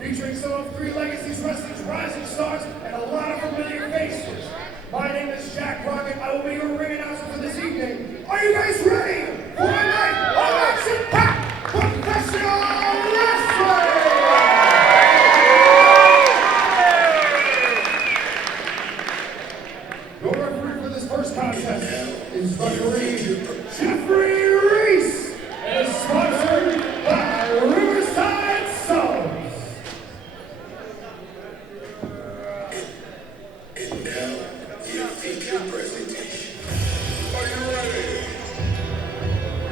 featuring some of Three Legacies Wrestling's rising stars and a lot of familiar faces. My name is Jack Crockett. I will be your ring announcer for this evening. Are you guys ready for a night of action-packed professional wrestling? Your referee for this first contest is referee Jeffrey Reese, and is sponsored by Riverside Subs. And now, your feature presentation. Are you ready?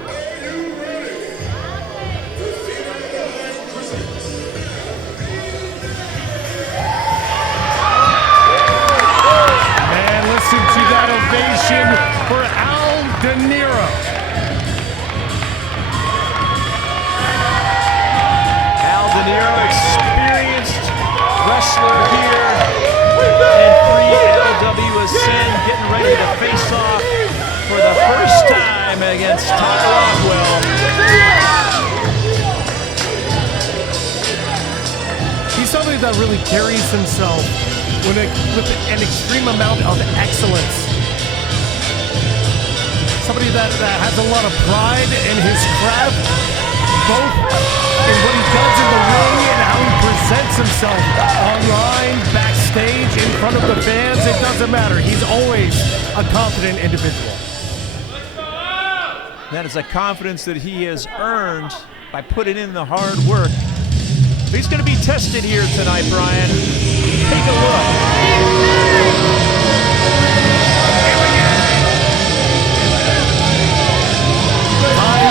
Are you ready? The Theater of the Mind presents. And listen to that ovation for Al De Niro. Al De Niro, experienced wrestler here in 3LW Ascend, getting ready to face off for the first time against Ty Rockwell. He's somebody that really carries himself with an extreme amount of excellence. Somebody that has a lot of pride in his craft, both in what he does in the ring and how he presents himself online, backstage, in front of the fans. It doesn't matter. He's always a confident individual. That is a confidence that he has earned by putting in the hard work. But he's going to be tested here tonight, Brian. Take a look.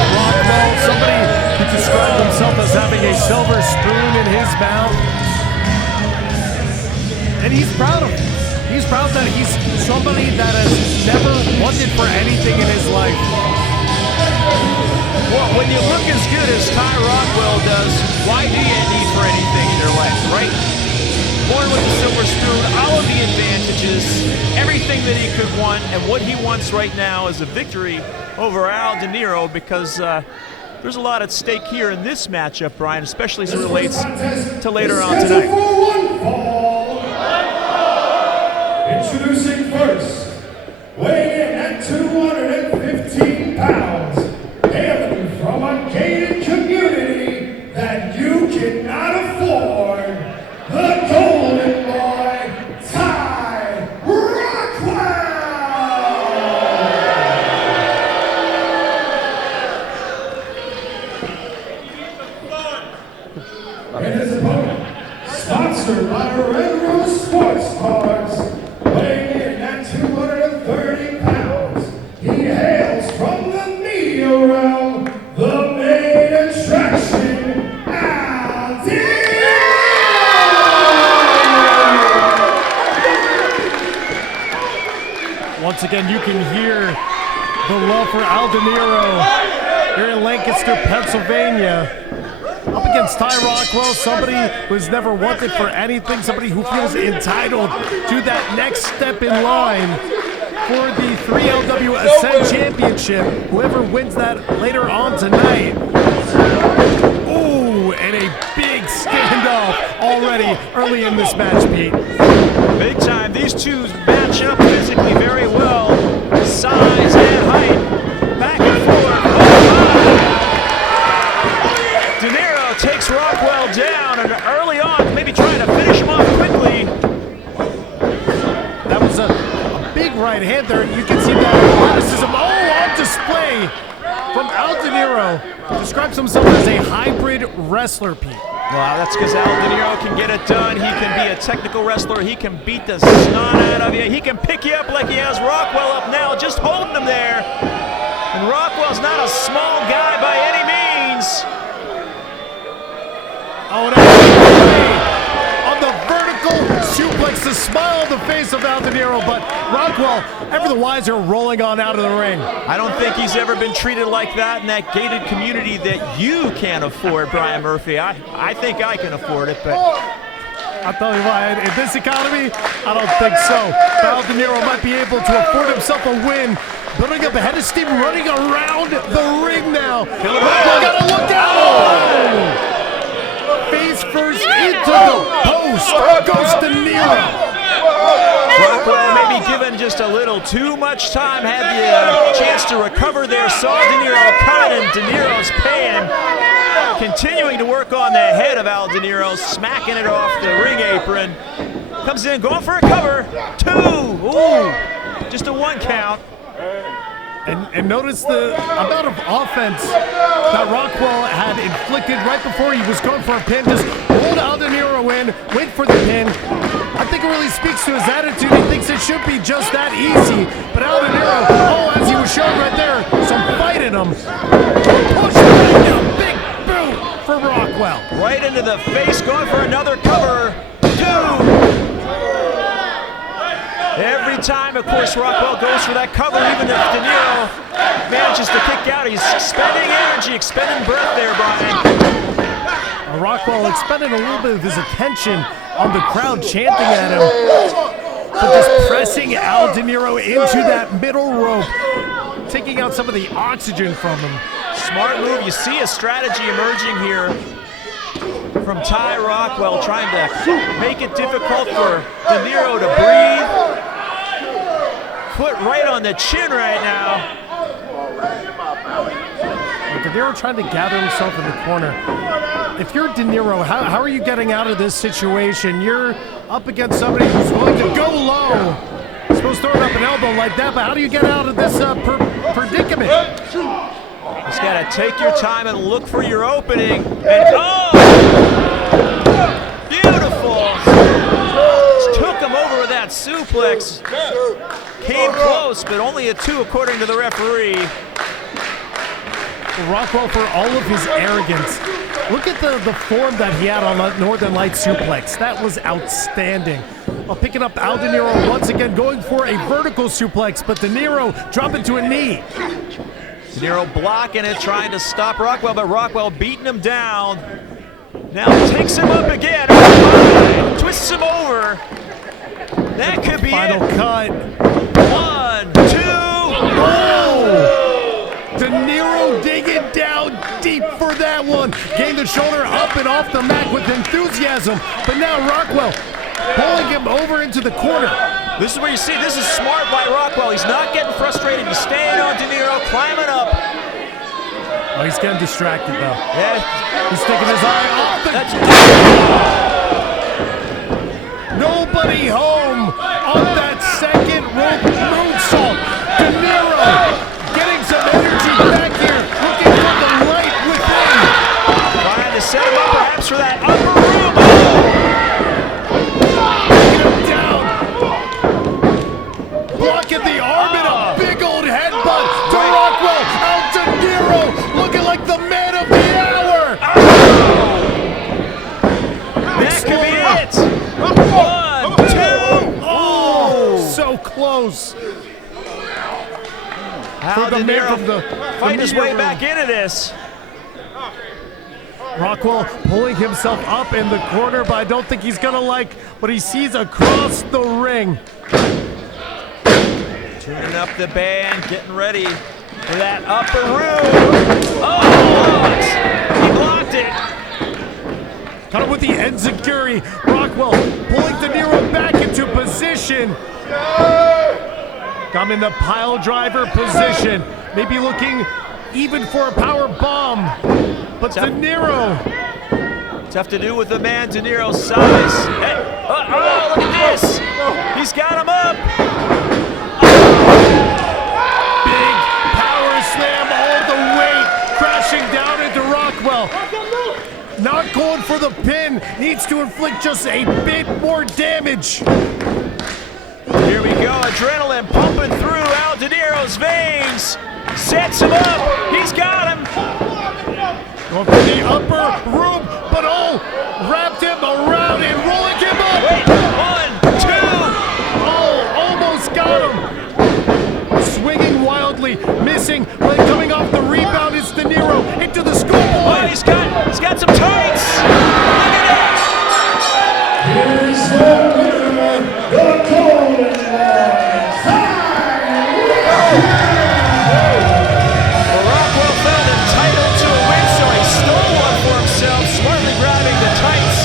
Rockwell, somebody who described himself as having a silver spoon in his mouth. And he's proud of it. He's proud that he's somebody that has never wanted for anything in his life. Well, when you look as good as Ty Rockwell does, why do you need for anything in your life, right? Born with a silver spoon, all of the advantages, everything that he could want, and what he wants right now is a victory over Al De Niro, because there's a lot at stake here in this matchup, Brian, especially as it relates to later on tonight. Introducing first, weighing in at 215 pounds, hailing from a gated community that you cannot afford, the Golden Boy, Ty Rockwell! And his opponent, sponsored by Red Rose Sports Cards, weighing in at 230 pounds, he hails from the media realm, the main attraction, Al De Niro! Once again, you can hear the love for Al De Niro here in Lancaster, Pennsylvania. Up against Ty Rockwell, somebody who's never wanted for anything, somebody who feels entitled to that next step in line for the 3LW Ascend Championship. Whoever wins that later on tonight. Ooh, and a big standoff already early in this match, Pete. Big time. These two match up physically very well. Size and height. Back and forth. De Niro takes Rockwell down, and early on, maybe trying to finish him off quickly. That was a big right hand there. You can see that athleticism on display from Al De Niro. Describes himself as a hybrid wrestler, Pete. Well, that's because Al De Niro can get it done. He can be a technical wrestler. He can beat the snot out of you. He can pick you up like he has Rockwell up now, just holding him there. And Rockwell's not a small guy by any means. Oh, no. On the vertical suplex, the smile on the face of Al De Niro, but Rockwell, ever the wiser, rolling on out of the ring. I don't think he's ever been treated like that in that gated community that you can't afford, Brian Murphy. I think I can afford it, but... I'll tell you what, in this economy, I don't think so. Al De Niro might be able to afford himself a win. Building up ahead of steam, running around the ring now. Rockwell gotta look out! Face Face first into the post. Goes De Niro. Rockwell maybe given just a little too much time, had the chance to recover there, saw De Niro coming, and De Niro's paying. Continuing to work on the head of Al De Niro, smacking it off the ring apron. Comes in, going for a cover. 2. Ooh, just a 1 count. And notice the amount of offense that Rockwell had inflicted right before he was going for a pin. Just hold Al De Niro in, wait for the pin. I think it really speaks to his attitude. He thinks it should be just that easy. But Al De Niro, as he was showing right there, some fight in him. Push him down, big boot for Rockwell. Right into the face, going for another cover. 2. Every time, of course, Rockwell goes for that cover, even if De Niro manages to kick out. He's expending energy, expending breath there, Brian. Rockwell expending a little bit of his attention on the crowd chanting at him, but just pressing Al De Niro into that middle rope, taking out some of the oxygen from him. Smart move. You see a strategy emerging here from Ty Rockwell, trying to make it difficult for De Niro to breathe. Foot right on the chin right now. De Niro trying to gather himself in the corner. If you're De Niro, how are you getting out of this situation? You're up against somebody who's willing to go low. Supposed to throw up an elbow like that, but how do you get out of this predicament? Just gotta take your time and look for your opening. And beautiful! Just took him over with that suplex. Came close, but only a 2 according to the referee. Rockwell, for all of his arrogance, look at the form that he had on that Northern Light suplex. That was outstanding. Picking up Al De Niro once again, going for a vertical suplex, but De Niro dropping to a knee. De Niro blocking it, trying to stop Rockwell, but Rockwell beating him down. Now takes him up again. Twists him over. That could be final it. Cut. 1, 2. Oh! De Niro digging down deep for that one. Gained the shoulder up and off the mat with enthusiasm. But now Rockwell pulling him over into the corner. This is where you see, this is smart by Rockwell. He's not getting frustrated. He's staying on De Niro, climbing up. Oh, he's getting distracted though. Yeah. He's taking his eye off the... Nobody home on that second rope moonsault. De Niro getting some energy back here, looking for the light within. Trying to set him up perhaps for that upper room. Blocking the arm and a big old headbutt to Rockwell. Al De Niro looking like the man of the hour. That could be it. 1, 2. Oh, so close. Al De Niro fighting his way back into this. Rockwell pulling himself up in the corner, but I don't think he's gonna like what he sees across the ring. Tuning up the band, getting ready for that upper room. Oh, he blocked it. Kind of with the enziguri. Rockwell pulling De Niro back into position. Got him in the pile driver position. Maybe looking even for a power bomb. But De Niro. Tough to do with the man De Niro's size. Hey, look at this. He's got him up. Big power slam, all the weight crashing down into Rockwell. Not going for the pin, needs to inflict just a bit more damage. Here we go, adrenaline pumping through Al De Niro's veins. Sets him up, he's got him. Going for the upper room, but wrapped him around and rolling him up. Wait, 1, 2. Almost got him. Swinging wildly, missing, but coming off the rebound is De Niro into the schoolboy. Oh, he's got some tights. Look at that. Here's the winner, the Golden Rockwell felt entitled to a win, so he stole one for himself, smartly grabbing the tights.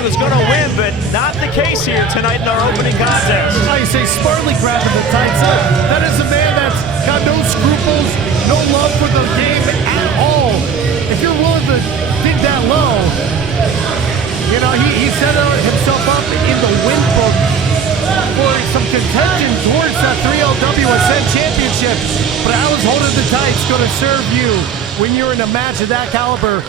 Smartley was going to win, but not the case here tonight in our opening contest. I say Smartley grabbing the tights. That is a man that's got no scruples, no love for the game at all. If you're willing to dig that low, you know, he set himself up in the win book for some contention towards that 3LW Ascent Championship. But I was holding the tights, going to serve you when you're in a match of that caliber.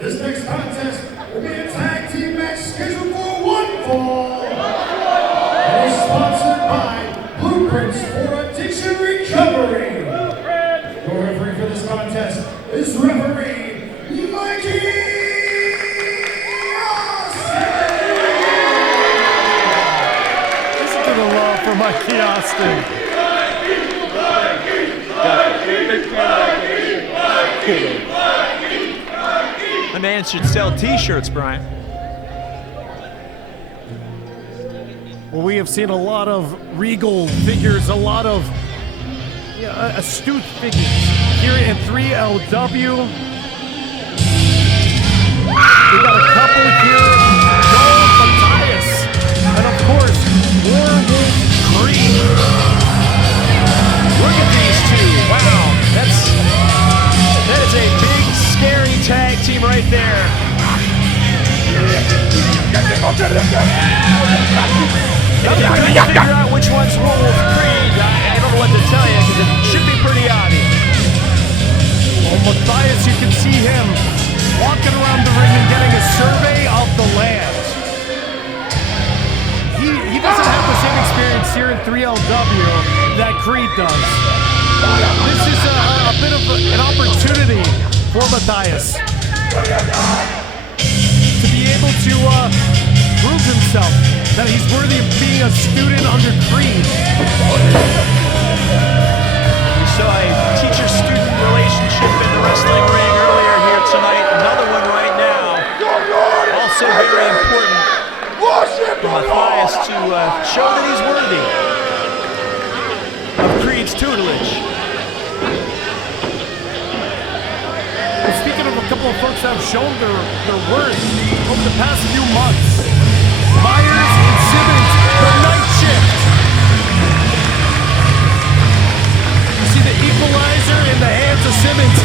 This next contest will be a tag team match scheduled for one fall. And is sponsored by Blueprints for Addiction Recovery. Your referee for this contest is referee Mikey Listen to the love for Mikey Austin. The man should sell t-shirts, Brian. Well, we have seen a lot of regal figures, a lot of astute figures here in 3LW. We got a couple here, Joe Matthias, and of course, Warwolf Creed. Look at these two. Wow, that is a big, scary tag team right there. Now we're trying to figure out which one's Warwolf Creed. I don't know what to tell you because it should be pretty obvious. Well, Matthias, you can see him walking around the ring and getting a survey of the land. He doesn't have the same experience here in 3LW that Creed does. This is a bit of an opportunity for Matthias to be able to prove himself that he's worthy of being a student under Creed. We saw a teacher-student relationship in the wrestling ring earlier here tonight. Another one right now. Also very important for Matthias to show that he's worthy of Creed's tutelage. Well, speaking of a couple of folks that have shown their worth over the past few months, Myers and Simmons, the night shift. You see the equalizer in the hands of Simmons,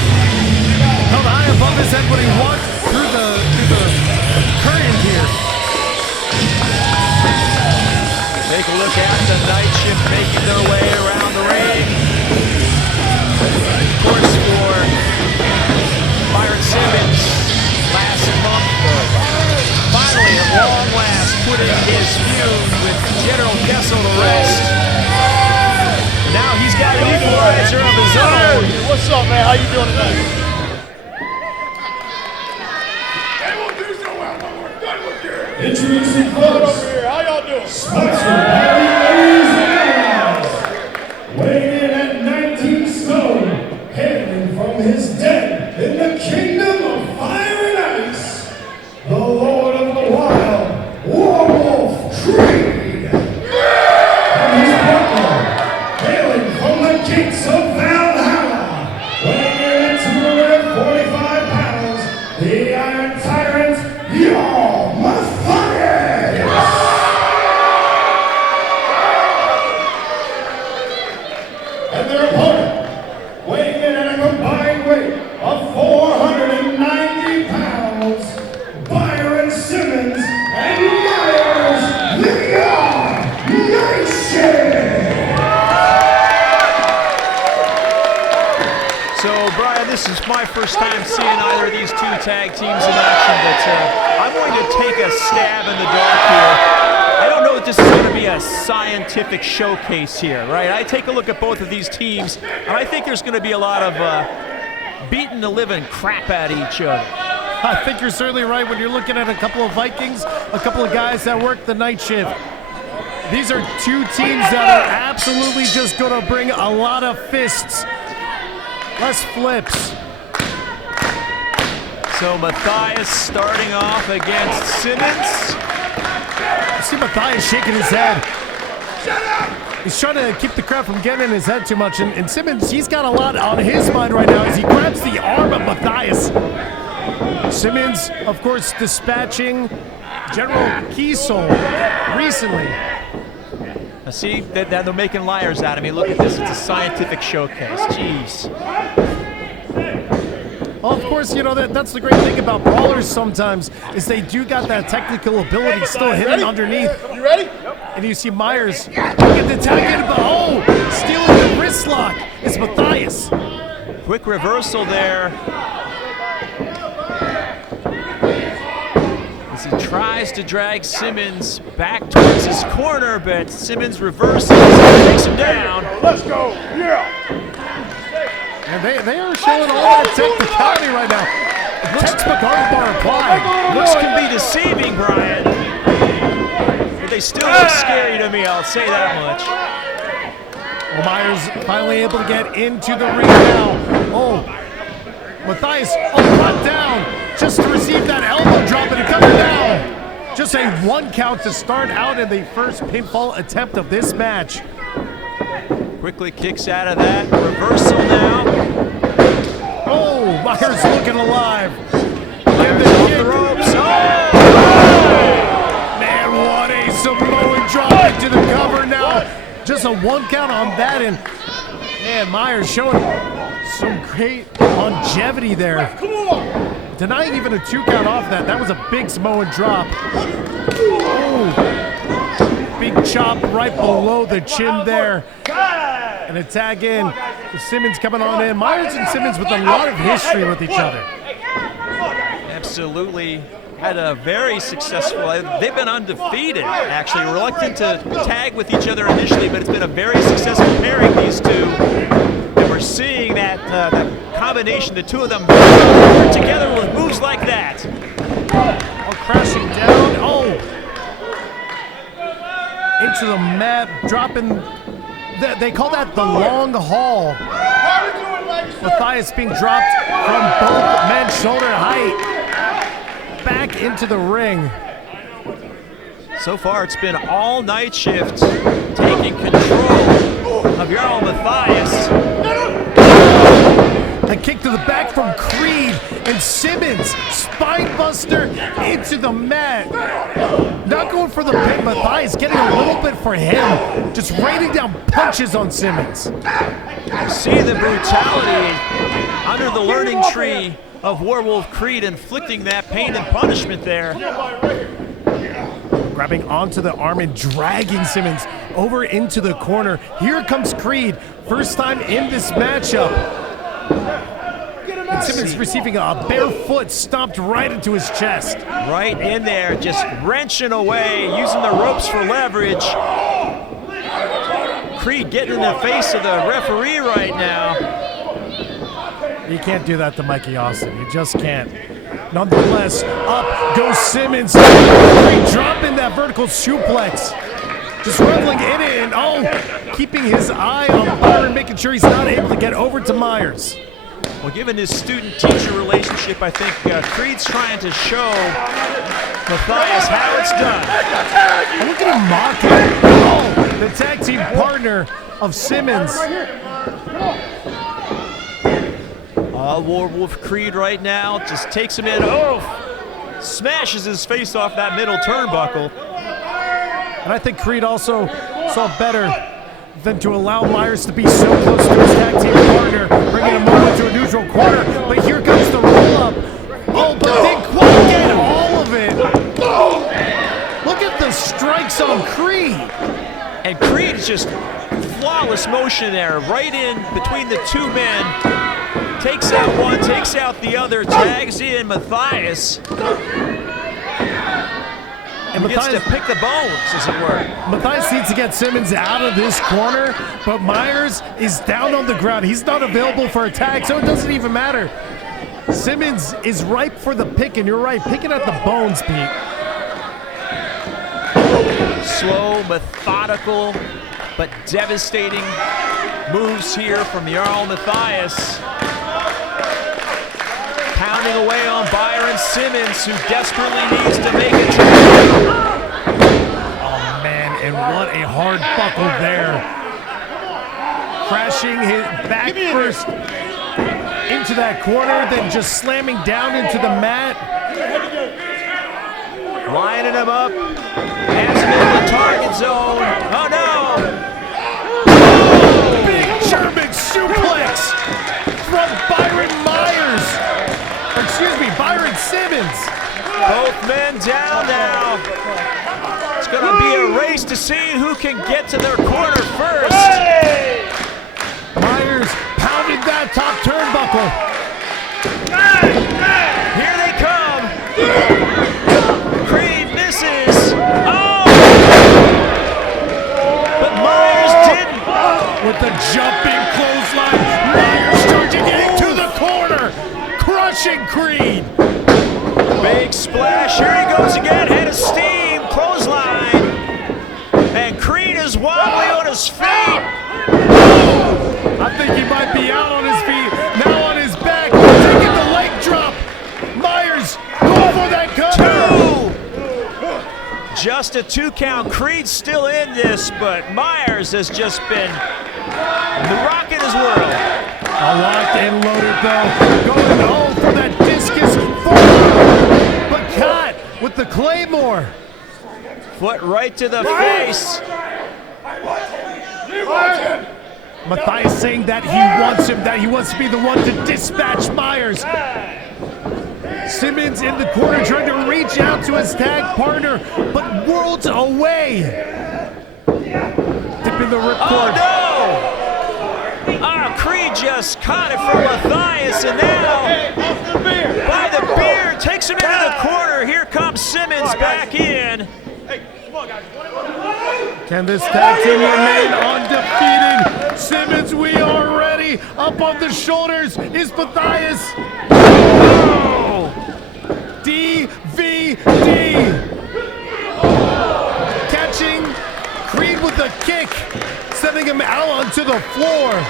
held high above his head when he walked through the curtain here. Take a look at the night shift making their way around the ring. Of course, for Byron Simmons, last month, finally at long last, putting his feud with General Kessel to rest. Now he's got an equalizer of his own. What's up, man? How you doing tonight? They won't do so well when we're done with you. Introducing Come folks, over here. How y'all doing? sponsored by the ladies and gals, weighing in at 19 stone, hailing from his den in the kingdom of fire and ice, the Lord of the Wild, Warwolf Creed, and his partner, hailing from the gates of Valhalla, weighing in at 245 pounds, the Iron Tyrant, your Matthias! And their opponent, weighing in at a combined weight of 490 pounds, Byron Simmons and Myers, the Nation! So, Brian, this is my first time seeing either of these two tag teams in action, but I'm going to take a stab in the dark here. I don't know if this is going to be a scientific showcase here, right? I take a look at both of these teams, and I think there's going to be a lot of beating the living crap out of each other. I think you're certainly right when you're looking at a couple of Vikings, a couple of guys that work the night shift. These are two teams that are absolutely just going to bring a lot of fists, less flips. So Matthias starting off against Simmons. You see Matthias shaking his head. He's trying to keep the crowd from getting in his head too much. And Simmons, he's got a lot on his mind right now as he grabs the arm of Matthias. Simmons, of course, dispatching General Kiesel recently. Now see, they're making liars out of me. Look at this, it's a scientific showcase. Jeez. Well, of course, you know, that's the great thing about brawlers sometimes is they do got that technical ability still hidden underneath. You ready? And you see Myers get the tag in, but stealing the wrist lock is Matthias. Quick reversal there. As he tries to drag Simmons back towards his corner, but Simmons reverses and takes him down. Let's go. Yeah. And they are showing all that technicality right now. Textbook armbar applied. Looks can be deceiving, Brian. But they still look scary to me, I'll say that much. Well, Myers finally able to get into the ring now. Oh, Matthias brought down just to receive that elbow drop and to cover down. Just a 1 count to start out in the first pinfall attempt of this match. Quickly kicks out of that. Reversal now. Oh, Myers looking alive. Myers off the ropes. Oh! Man, what a Samoan drop into the cover now. Just a 1 count on that, and man, Myers showing some great longevity there. Denying even a 2 count off that. That was a big Samoan drop. Oh, big chop right below the chin there. And a tag in. Simmons coming on in. Myers and Simmons with a lot of history with each other. Absolutely. Had a very successful, they've been undefeated, actually. Reluctant to tag with each other initially, but it's been a very successful pairing, these two. And we're seeing that combination, the two of them together with moves like that. Oh, crashing down. Oh. Into the mat, dropping. They call that the long haul. Matthias being dropped from both men's shoulder height back into the ring. So far, it's been all night shift taking control of Jarl Matthias. A kick to the back from Creed and Simmons. Spine buster into the mat. Not going for the pin, Matthias getting a little bit for him. Just raining down punches on Simmons. See the brutality under the learning tree of Warwolf Creed inflicting that pain and punishment there. Grabbing onto the arm and dragging Simmons over into the corner. Here comes Creed. First time in this matchup. And Simmons receiving a bare foot stomped right into his chest. Right in there, just wrenching away, using the ropes for leverage. Creed getting in the face of the referee right now. You can't do that to Mikey Austin. You just can't. Nonetheless, up goes Simmons. Creed dropping that vertical suplex. Just reveling in it and keeping his eye on Byron, making sure he's not able to get over to Myers. Well, given his student-teacher relationship, I think Creed's trying to show Matthias how it's done. Look at him mocking. The tag team partner of Simmons. Warwolf Creed right now just takes him in. Smashes his face off that middle turnbuckle. And I think Creed also saw better than to allow Myers to be so close to his tag team partner, bringing him over to a neutral corner. But here comes the roll-up. But didn't quite get all of it. Look at the strikes on Creed. And Creed's just flawless motion there, right in between the two men. Takes out one, takes out the other, tags in Matthias. And gets to pick the bones, as it were. Matthias needs to get Simmons out of this corner, but Myers is down on the ground. He's not available for a tag, so it doesn't even matter. Simmons is ripe for the pick, and you're right, picking at the bones, Pete. Slow, methodical, but devastating moves here from Jarl Matthias. Pounding away on Byron Simmons, who desperately needs to make it. Oh man, and what a hard buckle there. Crashing his back first into that corner, then just slamming down into the mat. Lining him up, has him in the target zone. Oh no! Big German suplex from Byron Myers. Excuse me, Byron Simmons. Both men down now. It's going to be a race to see who can get to their corner first. Myers pounded that top turnbuckle. Here they come. Creed misses. Oh! But Myers didn't. With the jumping clothesline, Myers charging into the corner. Crushing Creed. Big splash. Here he goes again. Head of steam. Clothesline. And Creed is wobbly on his feet. I think he might be out on his feet. Now on his back. Taking the leg drop. Myers going for that cover. Just a 2 count. Creed's still in this, but Myers has just been rocking his world. Locked and loaded though. Going home for that discus forward. But caught with the Claymore. Foot right to the face. Matthias saying that he wants him, that he wants to be the one to dispatch Myers. Simmons in the corner trying to reach out to his tag partner, but worlds away. Dipping the ripcord. Oh no! Creed just caught it from Matthias, and now by the beard takes him into the corner. Here comes Simmons back in. Can this tag team remain undefeated? Simmons, we are ready. Up on the shoulders is Matthias. Oh! DVD. Catching Creed with a kick, sending him out onto the floor.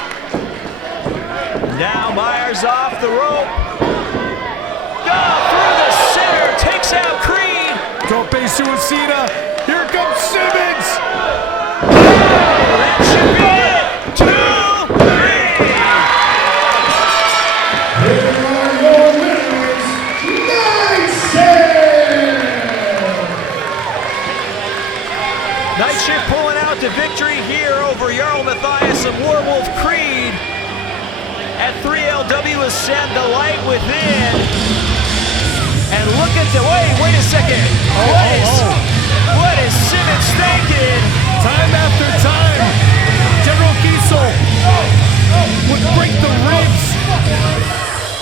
Now Myers off the rope. Through the center, takes out Creed. Tope Suicida. Here comes Simmons. That should be it. 2, 3. Here are your winners, Night Shift pulling out to victory here over Jarl Matthias and Warwolf Creed. At 3LW Ascend, the light within. And look at the, wait a second. What is Simmons thinking? Time after time, General Kiesel would break the ribs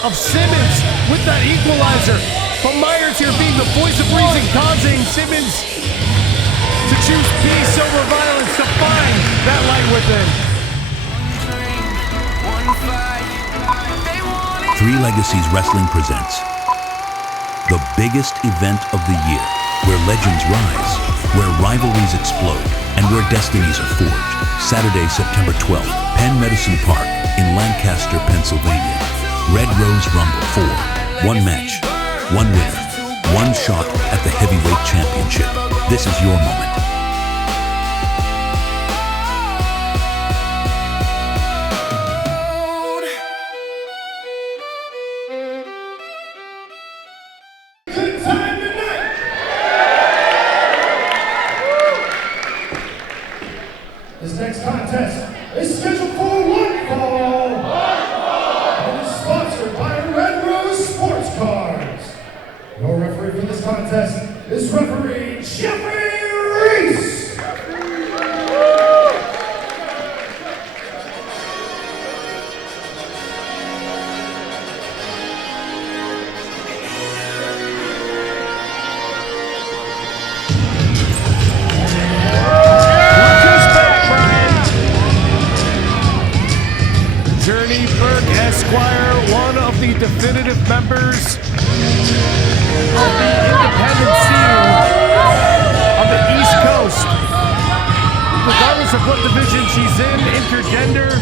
of Simmons with that equalizer. But Myers here being the voice of reason, causing Simmons to choose peace over violence to find that light within. Three Legacies Wrestling presents the biggest event of the year, where legends rise, where rivalries explode, and where destinies are forged. Saturday, September 12th, Penn Medicine Park in Lancaster, Pennsylvania. Red Rose Rumble 4. One match, one winner, one shot at the Heavyweight Championship. This is your moment. This next contest is scheduled for one fall. And is sponsored by Red Rose Sports Cards. Your referee for this contest is referee Jeffrey Reese. Journey Burke, Esquire, one of the definitive members of the independent scene on the East Coast. Regardless of what division she's in, intergender,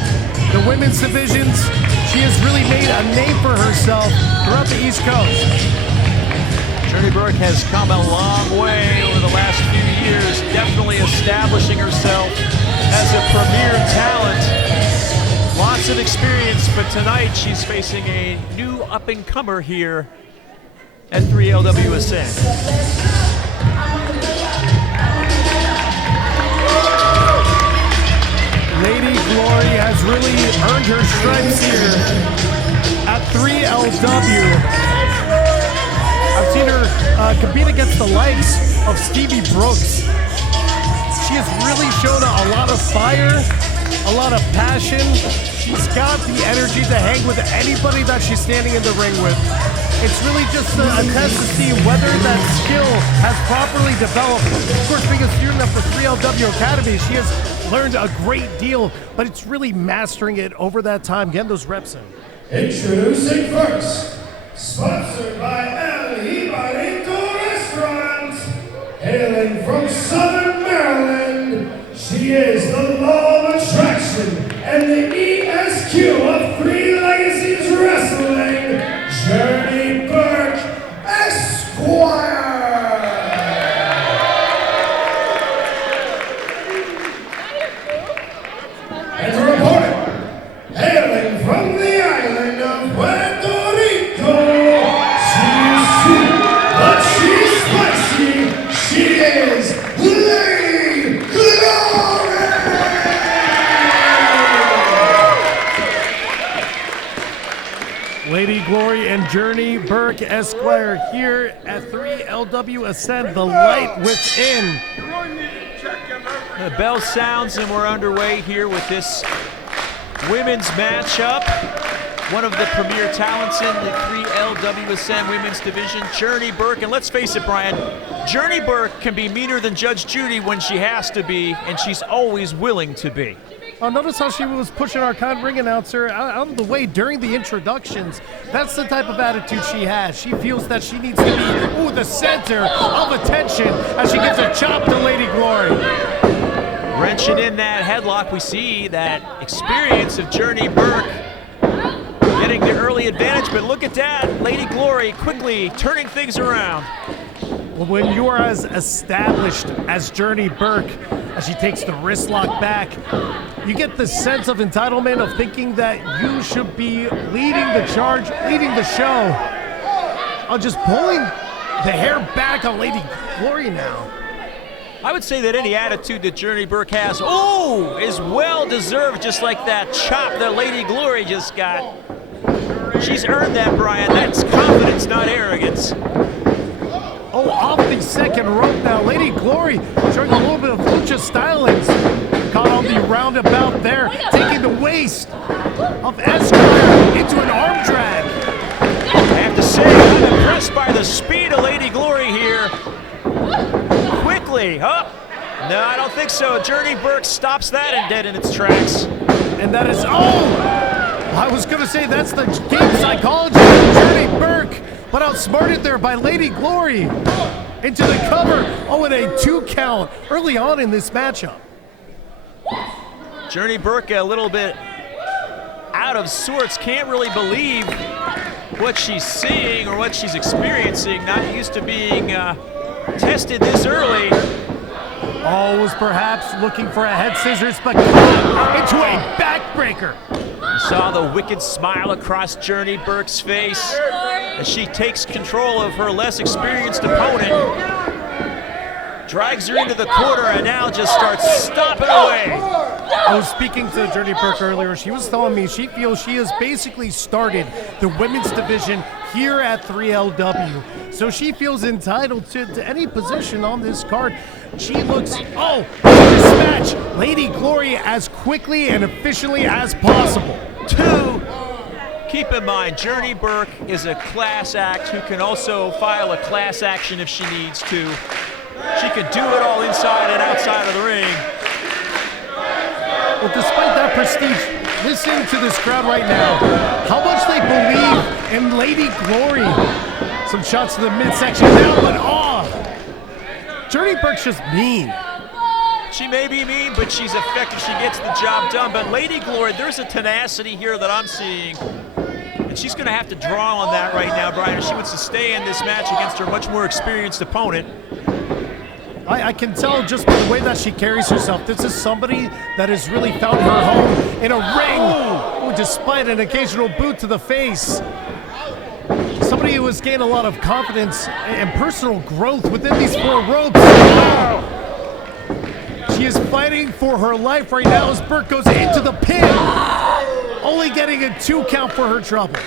the women's divisions, she has really made a name for herself throughout the East Coast. Journey Burke has come a long way over the last few years, definitely establishing herself as a premier talent. Lots of experience, but tonight she's facing a new up-and-comer here at 3LWSN. Lady Glory has really earned her stripes here at 3LW. I've seen her compete against the likes of Stevie Brooks. She has really shown a lot of fire, a lot of passion. She's got the energy to hang with anybody that she's standing in the ring with. It's really just a test to see whether that skill has properly developed. Of course, being a student of the 3LW Academy, she has learned a great deal, but it's really mastering it over that time, getting those reps in. Introducing first, sponsored by El Jibarito Restaurant, hailing from Southern Maryland, she is the law of attraction and the ESQ of Three Legacies Wrestling, Journey Burke, Esquire. And to report it, hailing from the island of Puerto Rico, she's sweet, but she's spicy. She is Lady Glory! Lady Glory and Journey Burke, Esquire, here at 3LW Ascend, the light within. The bell sounds and we're underway here with this women's matchup. One of the premier talents in the 3LWSN women's division, Journey Burke. And let's face it, Brian, Journey Burke can be meaner than Judge Judy when she has to be, and she's always willing to be. Notice how she was pushing our ring announcer out of the way during the introductions. That's the type of attitude she has. She feels that she needs to be, the center of attention as she gives a chop to Lady Glory. Wrenching in that headlock, we see that experience of Journey Burke getting the early advantage, but look at that, Lady Glory quickly turning things around. Well, when you are as established as Journey Burke, as she takes the wrist lock back, you get the sense of entitlement of thinking that you should be leading the charge, leading the show. I'm just pulling the hair back on Lady Glory now. I would say that any attitude that Journey Burke has, is well-deserved, just like that chop that Lady Glory just got. She's earned that, Brian. That's confidence, not arrogance. Off the second rope now. Lady Glory showing a little bit of lucha stylings. Caught on the roundabout there, taking the waist of Esquire into an arm drag. I have to say, I'm impressed by the speed of Lady Glory here. Quickly, No, I don't think so. Journey Burke stops that dead in its tracks. And that is, I was going to say that's the game psychology of Journey Burke, but outsmarted there by Lady Glory. Into the cover, and a 2 count early on in this matchup. Journey Burke a little bit out of sorts, can't really believe what she's seeing or what she's experiencing, not used to being tested this early. Was perhaps looking for a head scissors, but into a backbreaker. You saw the wicked smile across Journey Burke's face as she takes control of her less experienced opponent. Drags her into the corner and now just starts stomping away. I was speaking to Journey Burke earlier. She was telling me she feels she has basically started the women's division here at 3LW. So she feels entitled to any position on this card. She looks, this match, Lady Glory as quickly and efficiently as possible. 2. Keep in mind, Journey Burke is a class act who can also file a class action if she needs to. She can do it all inside and outside of the ring. Well, despite that prestige, Listen to this crowd right now. How much they believe in Lady Glory. Some shots to the midsection now, but Journey Burke's just mean. She may be mean, but she's effective. She gets the job done. But Lady Glory, there's a tenacity here that I'm seeing. And she's going to have to draw on that right now, Brian, if she wants to stay in this match against her much more experienced opponent. I can tell just by the way that she carries herself. This is somebody that has really found her home in a ring, despite an occasional boot to the face. Somebody who has gained a lot of confidence and personal growth within these 4 ropes. She is fighting for her life right now as Burke goes into the pin, only getting a 2 count for her trouble.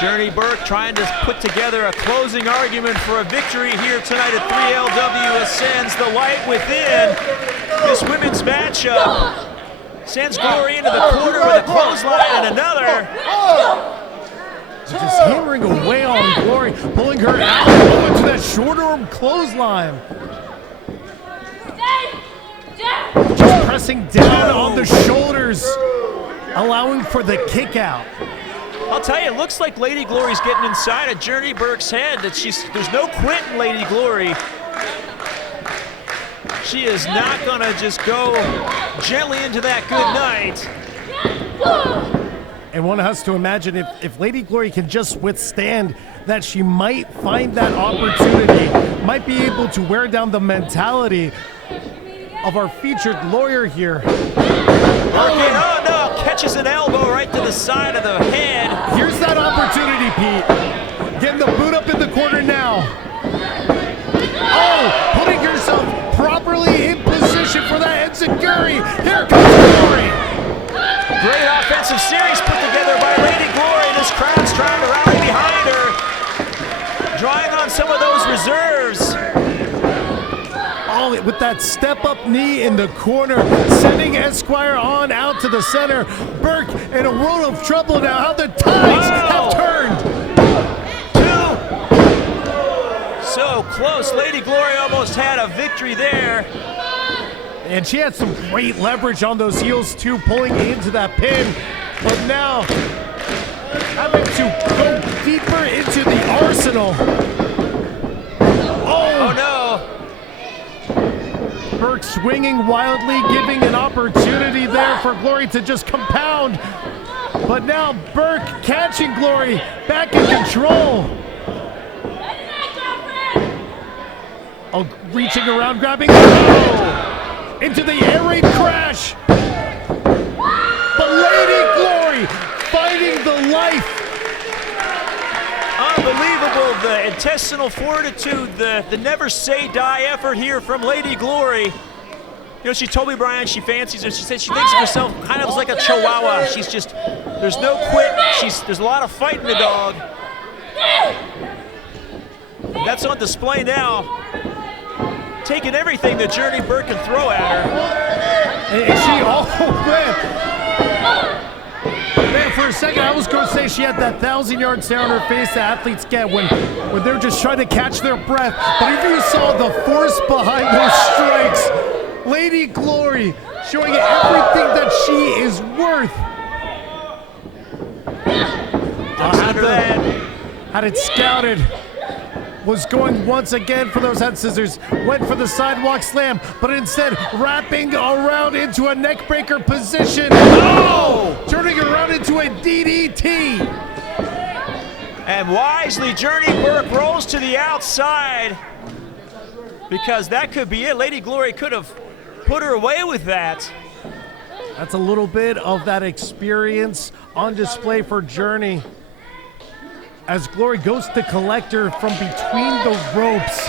Journey Burke trying to put together a closing argument for a victory here tonight at 3LW as sends the light within this women's matchup. Sends Glory into the corner with a clothesline and another. Just hammering away on Glory, pulling her out into that short arm clothesline. Just pressing down on the shoulders, allowing for the kick out. I'll tell you, it looks like Lady Glory's getting inside of Journey Burke's head. That there's no quit in Lady Glory. She is not gonna just go gently into that good night. And one has to imagine if Lady Glory can just withstand that, she might find that opportunity, might be able to wear down the mentality of our featured lawyer here. Oh no, catches an elbow right to the side of the head. Here's that opportunity, Pete. Getting the boot up in the corner now. Oh, putting herself properly in position for that enziguri. Here comes Glory. Great offensive series put together by Lady Glory. This crowd's trying to rally behind her, drawing on some of those reserves. Oh, with that step-up knee in the corner, sending Esquire on out to the center. Burke in a world of trouble now. How the tides have turned. 2. So close. Lady Glory almost had a victory there. And she had some great leverage on those heels too, pulling into that pin. But now, having to go deeper into the arsenal. Oh no. Burke swinging wildly, giving an opportunity there for Glory to just compound. But now Burke catching Glory, back in control. Oh, reaching around, grabbing. Oh, into the air raid crash. But Lady Glory fighting the life. Unbelievable, the intestinal fortitude, the never say die effort here from Lady Glory. You know, she told me, Brian, she fancies her. She said she thinks of herself kind of as like a chihuahua. She's just, there's no quit. There's a lot of fight in the dog. That's on display now. Taking everything that Journey Burke can throw at her. And she, man, for a second, I was going to say she had that 1,000-yard stare on her face that athletes get when they're just trying to catch their breath. But if you saw the force behind those strikes, Lady Glory showing everything that she is worth. Had it scouted. Was going once again for those head scissors, went for the sidewalk slam, but instead wrapping around into a neckbreaker position. Oh! Turning around into a DDT. And wisely, Journey Burke rolls to the outside because that could be it. Lady Glory could have put her away with that. That's a little bit of that experience on display for Journey, as Glory goes to collect her from between the ropes.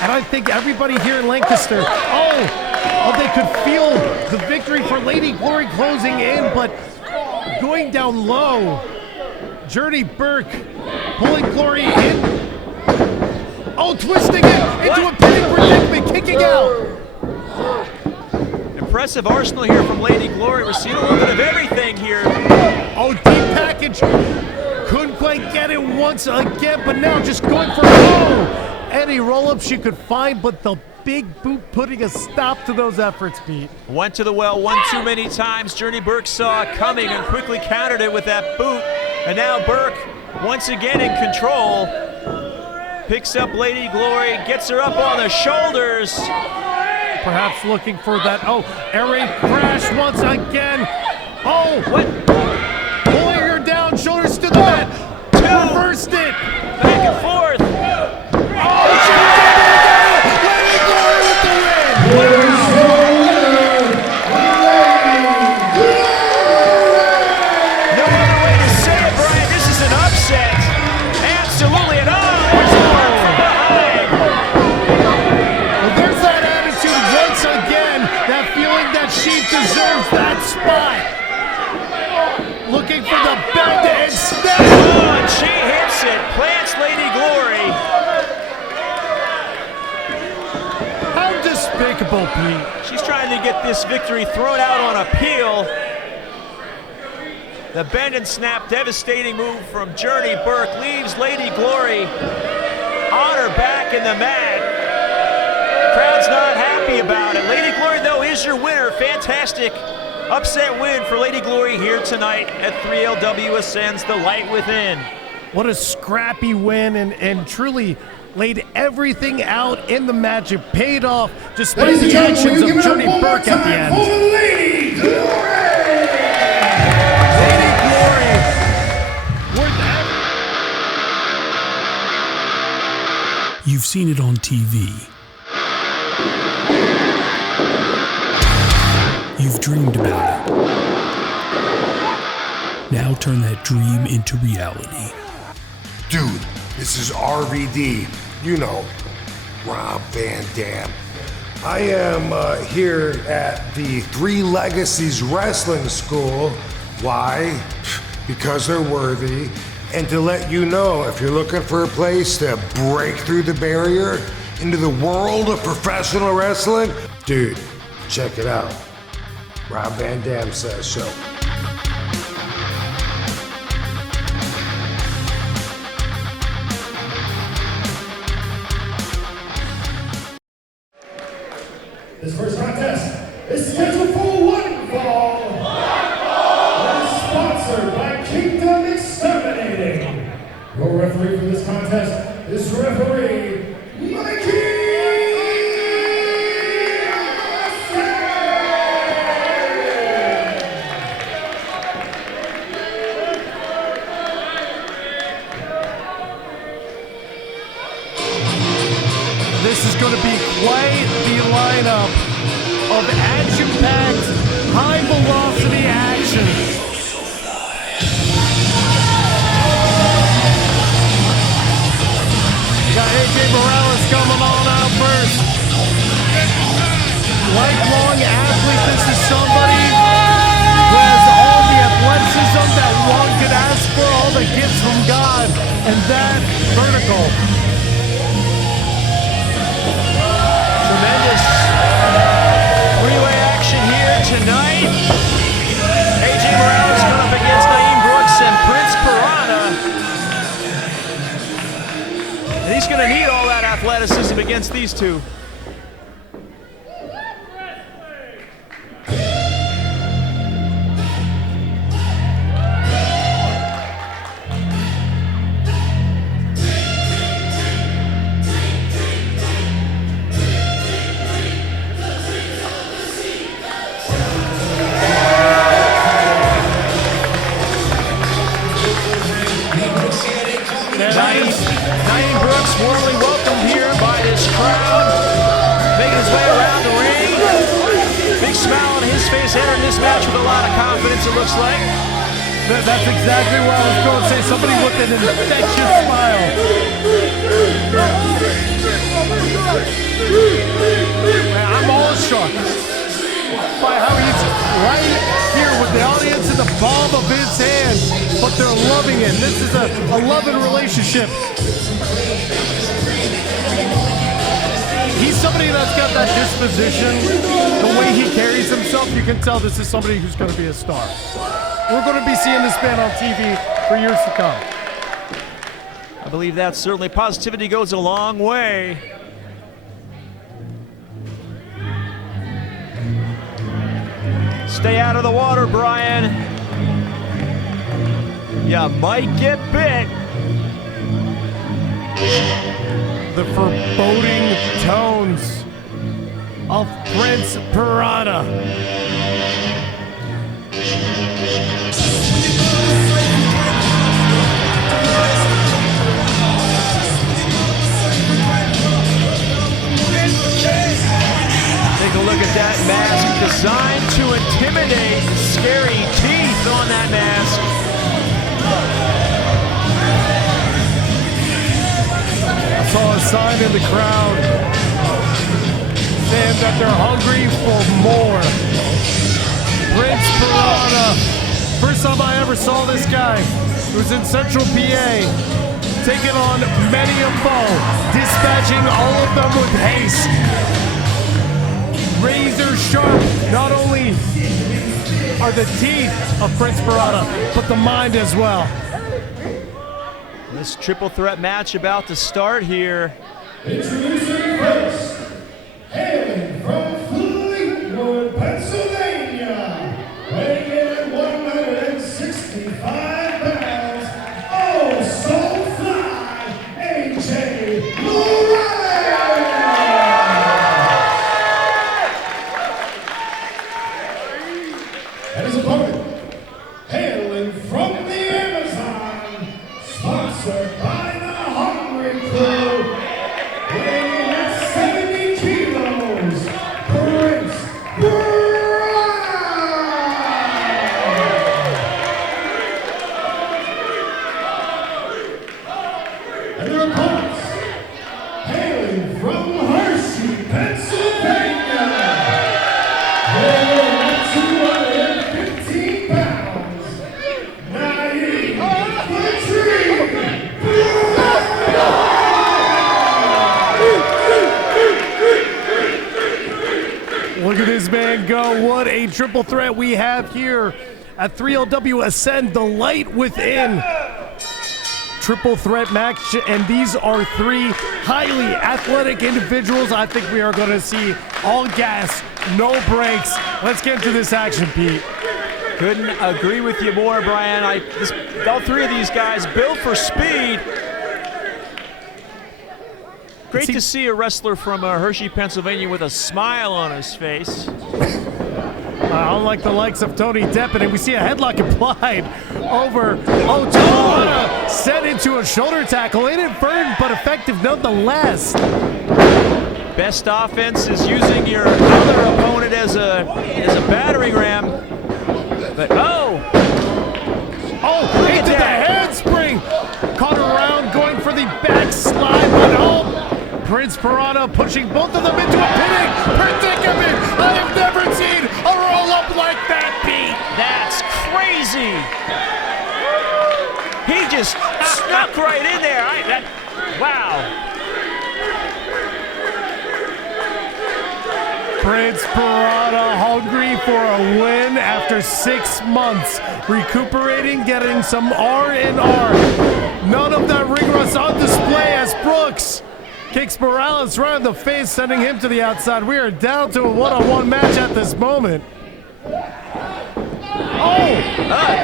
And I think everybody here in Lancaster, they could feel the victory for Lady Glory closing in, but going down low. Journey Burke pulling Glory in. Oh, twisting it into a pinning predicament, kicking out. Impressive arsenal here from Lady Glory. We're seeing a little bit of everything here. Oh, deep package. Couldn't quite get it once again, but now just going for any roll-up she could find, but the big boot putting a stop to those efforts, Pete. Went to the well one too many times. Journey Burke saw it coming and quickly countered it with that boot. And now Burke, once again in control, picks up Lady Glory, gets her up on the shoulders. Perhaps looking for that, air raid crash once again. Oh, What? pulling her down, shoulders to the mat. Reversed it. Back and forth. Oh, she did it! Lady Glory with the win. No other way to say it, Brian. This is an upset. Absolutely an behind. Well, there's that attitude once again, that feeling that she deserves that spot. Looking for the bend and snap. Oh, and she hits it. Plants Lady Glory. How despicable, Pete. She's trying to get this victory thrown out on appeal. The bend and snap, devastating move from Journey Burke leaves Lady Glory on her back in the mat. Crowd's not happy about it. Lady Glory, though, is your winner. Fantastic upset win for Lady Glory here tonight at 3LW Ascends the Light Within. What a scrappy win, and truly laid everything out in the match. It paid off despite Ladies and the gentlemen, actions will you of give it Journey up one more Burke at the time end. for Lady Glory! Lady Glory worth You've seen it on TV. You've dreamed about it. Now turn that dream into reality. Dude, this is RVD. You know, Rob Van Dam. I am here at the Three Legacies Wrestling School. Why? Because they're worthy. And to let you know, if you're looking for a place to break through the barrier into the world of professional wrestling, dude, check it out. Rob Van Dam says so. This first contest is scheduled for one fall. And is sponsored by Kingdom Exterminating. Your referee for this contest is referee Mikey. This is going to be quite the lineup of action-packed, high-velocity action. Got AJ Morales coming on out first. Lifelong athlete, this is somebody who has all the athleticism that one could ask for, all the gifts from God, and that vertical. Tremendous three-way action here tonight. AJ Morales going up against Naeem Brooks and Prince Piranha. And he's going to need all that athleticism against these two. Naeem Brooks warmly welcomed here by this crowd, making his way around the ring. Big smile on his face, entering this match with a lot of confidence, it looks like. That's exactly what I was going to say. Somebody with an infectious smile. Man, I'm awestruck by how he's right here with the audience in the palm of his hand, but they're loving it. This is a loving relationship. He's somebody that's got that disposition. The way he carries himself, you can tell this is somebody who's going to be a star. We're going to be seeing this man on TV for years to come. I believe that certainly positivity goes a long way. Stay out of the water, Brian. You might get bit. The foreboding tones of Prince Piranha. Take a look at that mask, designed to intimidate. Scary teeth on that mask. I saw a sign in the crowd saying that they're hungry for more. Prince Piranha. First time I ever saw this guy. It was in Central PA, taking on many a foe, dispatching all of them with haste. Razor sharp. Not only are the teeth of Prince Piranha, but the mind as well. This triple threat match about to start here. Introducing first, hailing from Fleetwood, Pennsylvania, weighing in at 165 pounds, oh so fly, AJ and his opponent, hailing from the Amazon, sponsored by the Hungry Crew, weighing in at 70 kilos, Prince Piranha. And their opponents, hailing from Hershey, Pennsylvania, weighing at 215 pounds, Naive Look at this man go. What a triple threat we have here at 3LW Ascend, the light within. Triple threat match, and these are three highly athletic individuals. I think we are going to see all gas, no brakes. Let's get into this action, Pete. Couldn't agree with you more, Brian. All three of these guys built for speed. Great to see a wrestler from Hershey, Pennsylvania with a smile on his face. Unlike the likes of Tony Deppen, and we see a headlock applied over Piranha, set into a shoulder tackle. Inadvertent, but effective nonetheless. Best offense is using your other opponent as a battering ram. But into the handspring. Caught around, going for the backslide, but Prince Piranha pushing both of them into a pinning predicament. I have never seen a roll-up like that, Pete. That's crazy. He just snuck right in there. Wow. Prince Piranha hungry for a win after 6 months, recuperating, getting some R&R. None of that ring rust on display as Brooks kicks Morales right in the face, sending him to the outside. We are down to a one-on-one match at this moment.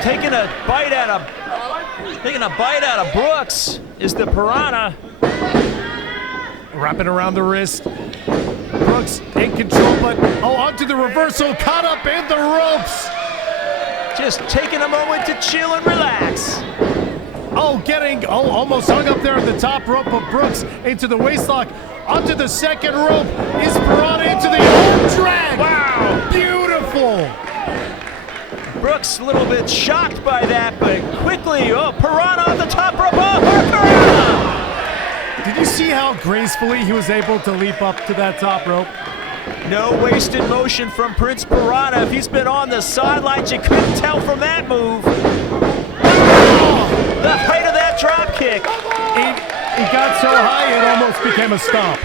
Taking a bite out of Brooks is the Piranha. Wrapping around the wrist. Brooks in control, but onto the reversal, caught up in the ropes. Just taking a moment to chill and relax. Almost hung up there at the top rope of Brooks into the waistlock. Onto the second rope is Piranha into the arm drag. Wow. Beautiful. Brooks a little bit shocked by that, but quickly, Piranha on the top rope. Piranha! Did you see how gracefully he was able to leap up to that top rope? No wasted motion from Prince Piranha. If he's been on the sidelines, you couldn't tell from that move. The height of that drop kick. He got so high it almost became a stomp.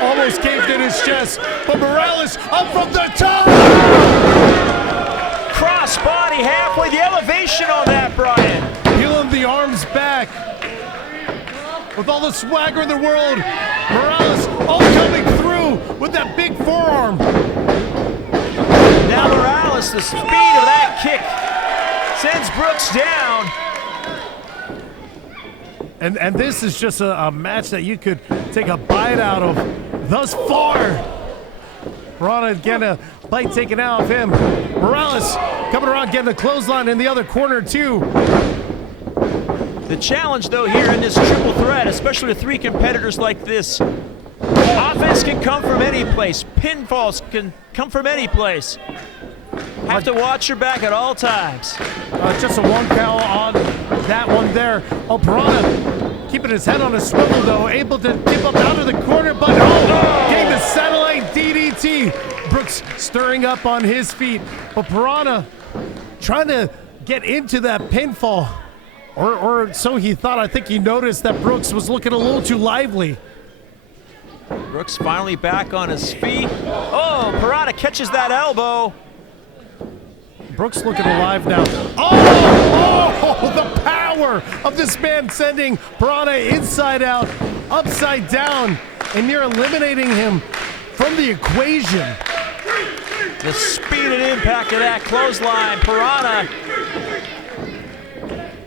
Almost caved in his chest, but Morales up from the top. Cross body halfway, the elevation on that, Brian. Peeling the arms back. With all the swagger in the world, Morales all coming through with that big forearm. Now Morales, the speed of that kick sends Brooks down. And this is just a match that you could take a bite out of thus far. Piranha getting a bite taken out of him. Morales coming around, getting a clothesline in the other corner too. The challenge though here in this triple threat, especially with three competitors like this, offense can come from any place. Pinfalls can come from any place. Have to watch your back at all times. Just a 1 count on that one there. Oh, Piranha keeping his head on a swivel though, able to keep up out of the corner, but getting the satellite DDT. Brooks stirring up on his feet, but Piranha trying to get into that pinfall, or so he thought. I think he noticed that Brooks was looking a little too lively. Brooks finally back on his feet. Oh, Piranha catches that elbow. Brooks looking alive now. Oh, the power of this man sending Piranha inside out, upside down, and near eliminating him from the equation. The speed and impact of that clothesline. Piranha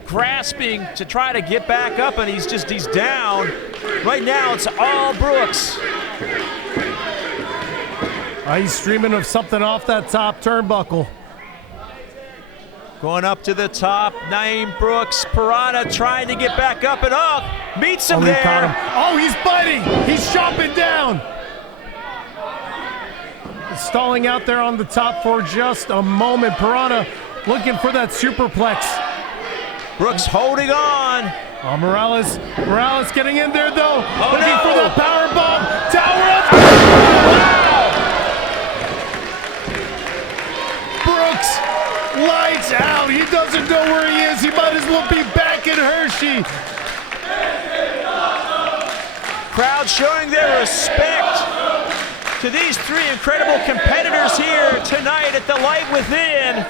grasping to try to get back up, and he's down. Right now, it's all Brooks. He's streaming of something off that top turnbuckle. Going up to the top, Naeem Brooks. Piranha trying to get back up and meets him there. Caught him. Oh, he's biting. He's chopping down. Stalling out there on the top for just a moment. Piranha looking for that superplex. Brooks holding on. Oh, Morales getting in there though. Looking for that power bomb. Tower up. Brooks, lights out. He doesn't know where he is. He might as well be back in Hershey. Crowd showing their respect to these three incredible competitors here tonight at the Light Within.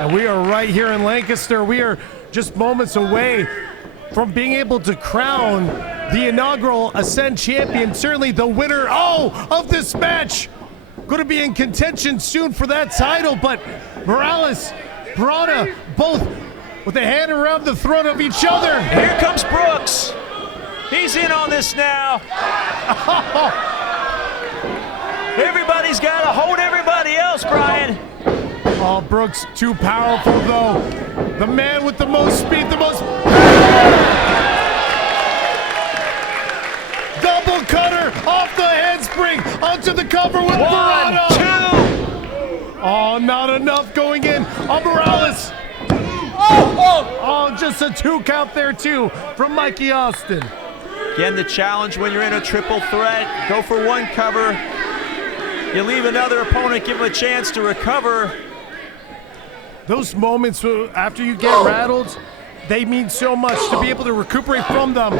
And we are right here in Lancaster. We are just moments away from being able to crown the inaugural Ascend champion, certainly the winner of this match. Going to be in contention soon for that title, but Morales, Piranha, both with a hand around the throat of each other. Here comes Brooks. He's in on this now. Everybody's got to hold everybody else, Brian. Oh, Brooks too powerful though. The man with the most speed, the most double cutter off the handspring onto the cover with Piranha. 1, 2. Oh, not enough going in on Morales. Oh, just a 2 count there too from Mikey Austin. Again, the challenge when you're in a triple threat, go for 1 cover. You leave another opponent, give him a chance to recover. Those moments after you get rattled, they mean so much to be able to recuperate from them.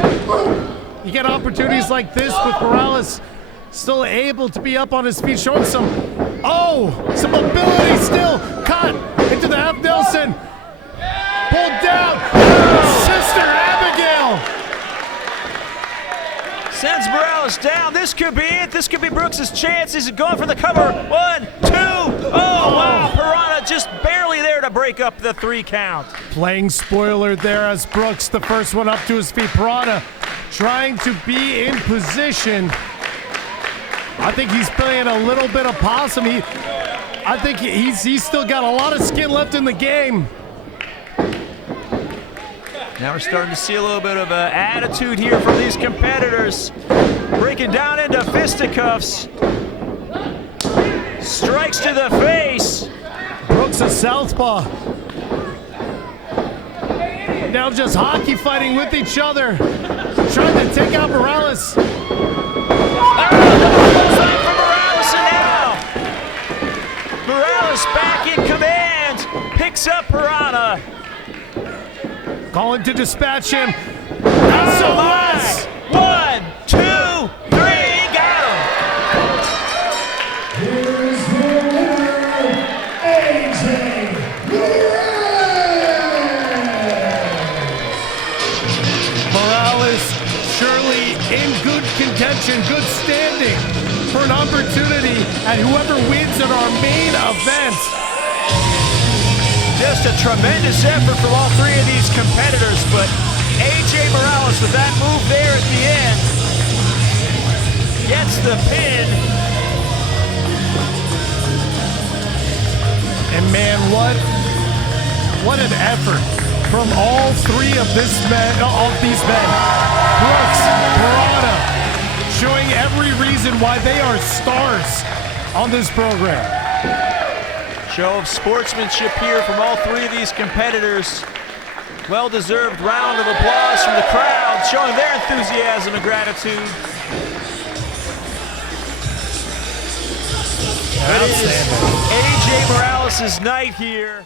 You get opportunities like this with Morales still able to be up on his feet, showing some mobility still. Caught into the half Nelson. Pulled down. Sister Abigail. Sends Morales down. This could be it. This could be Brooks' chance. He's going for the cover. 1, 2. Oh, wow. Piranha just barely there to break up the 3 count. Playing spoiler there as Brooks, the first one up to his feet. Piranha trying to be in position. I think he's playing a little bit of possum. I think he's still got a lot of skin left in the game. Now we're starting to see a little bit of an attitude here from these competitors. Breaking down into fisticuffs. Strikes to the face. Brooks a southpaw. Now just hockey fighting with each other. Trying to take out Morales. For Morales, and now Morales back in command. Picks up Piranha. Calling to dispatch him. That's so less. 1, 2, 3, got him. Here's the winner, AJ Morales surely in good contention, good standing. for an opportunity at whoever wins in our main event. Just a tremendous effort from all three of these competitors, but AJ Morales with that move there at the end gets the pin. And man, what an effort from all three of these men. Brooks, Barada, showing every reason why they are stars on this program. Show of sportsmanship here from all three of these competitors. Well-deserved round of applause from the crowd, showing their enthusiasm and gratitude. But it is AJ Morales' night here.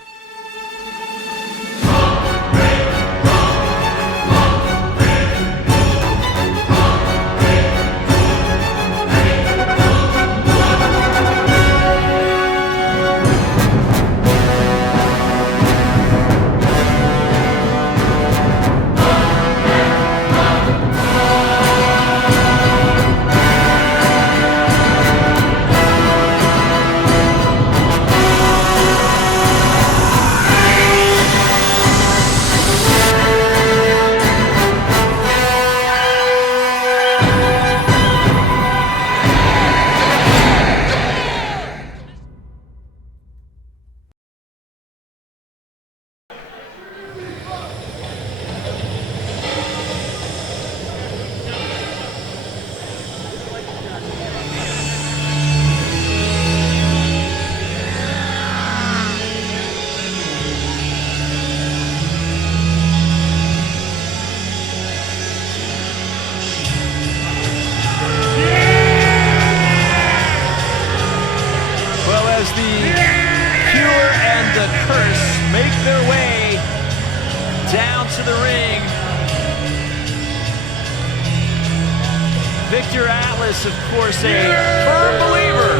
Victor Atlas, of course, a firm believer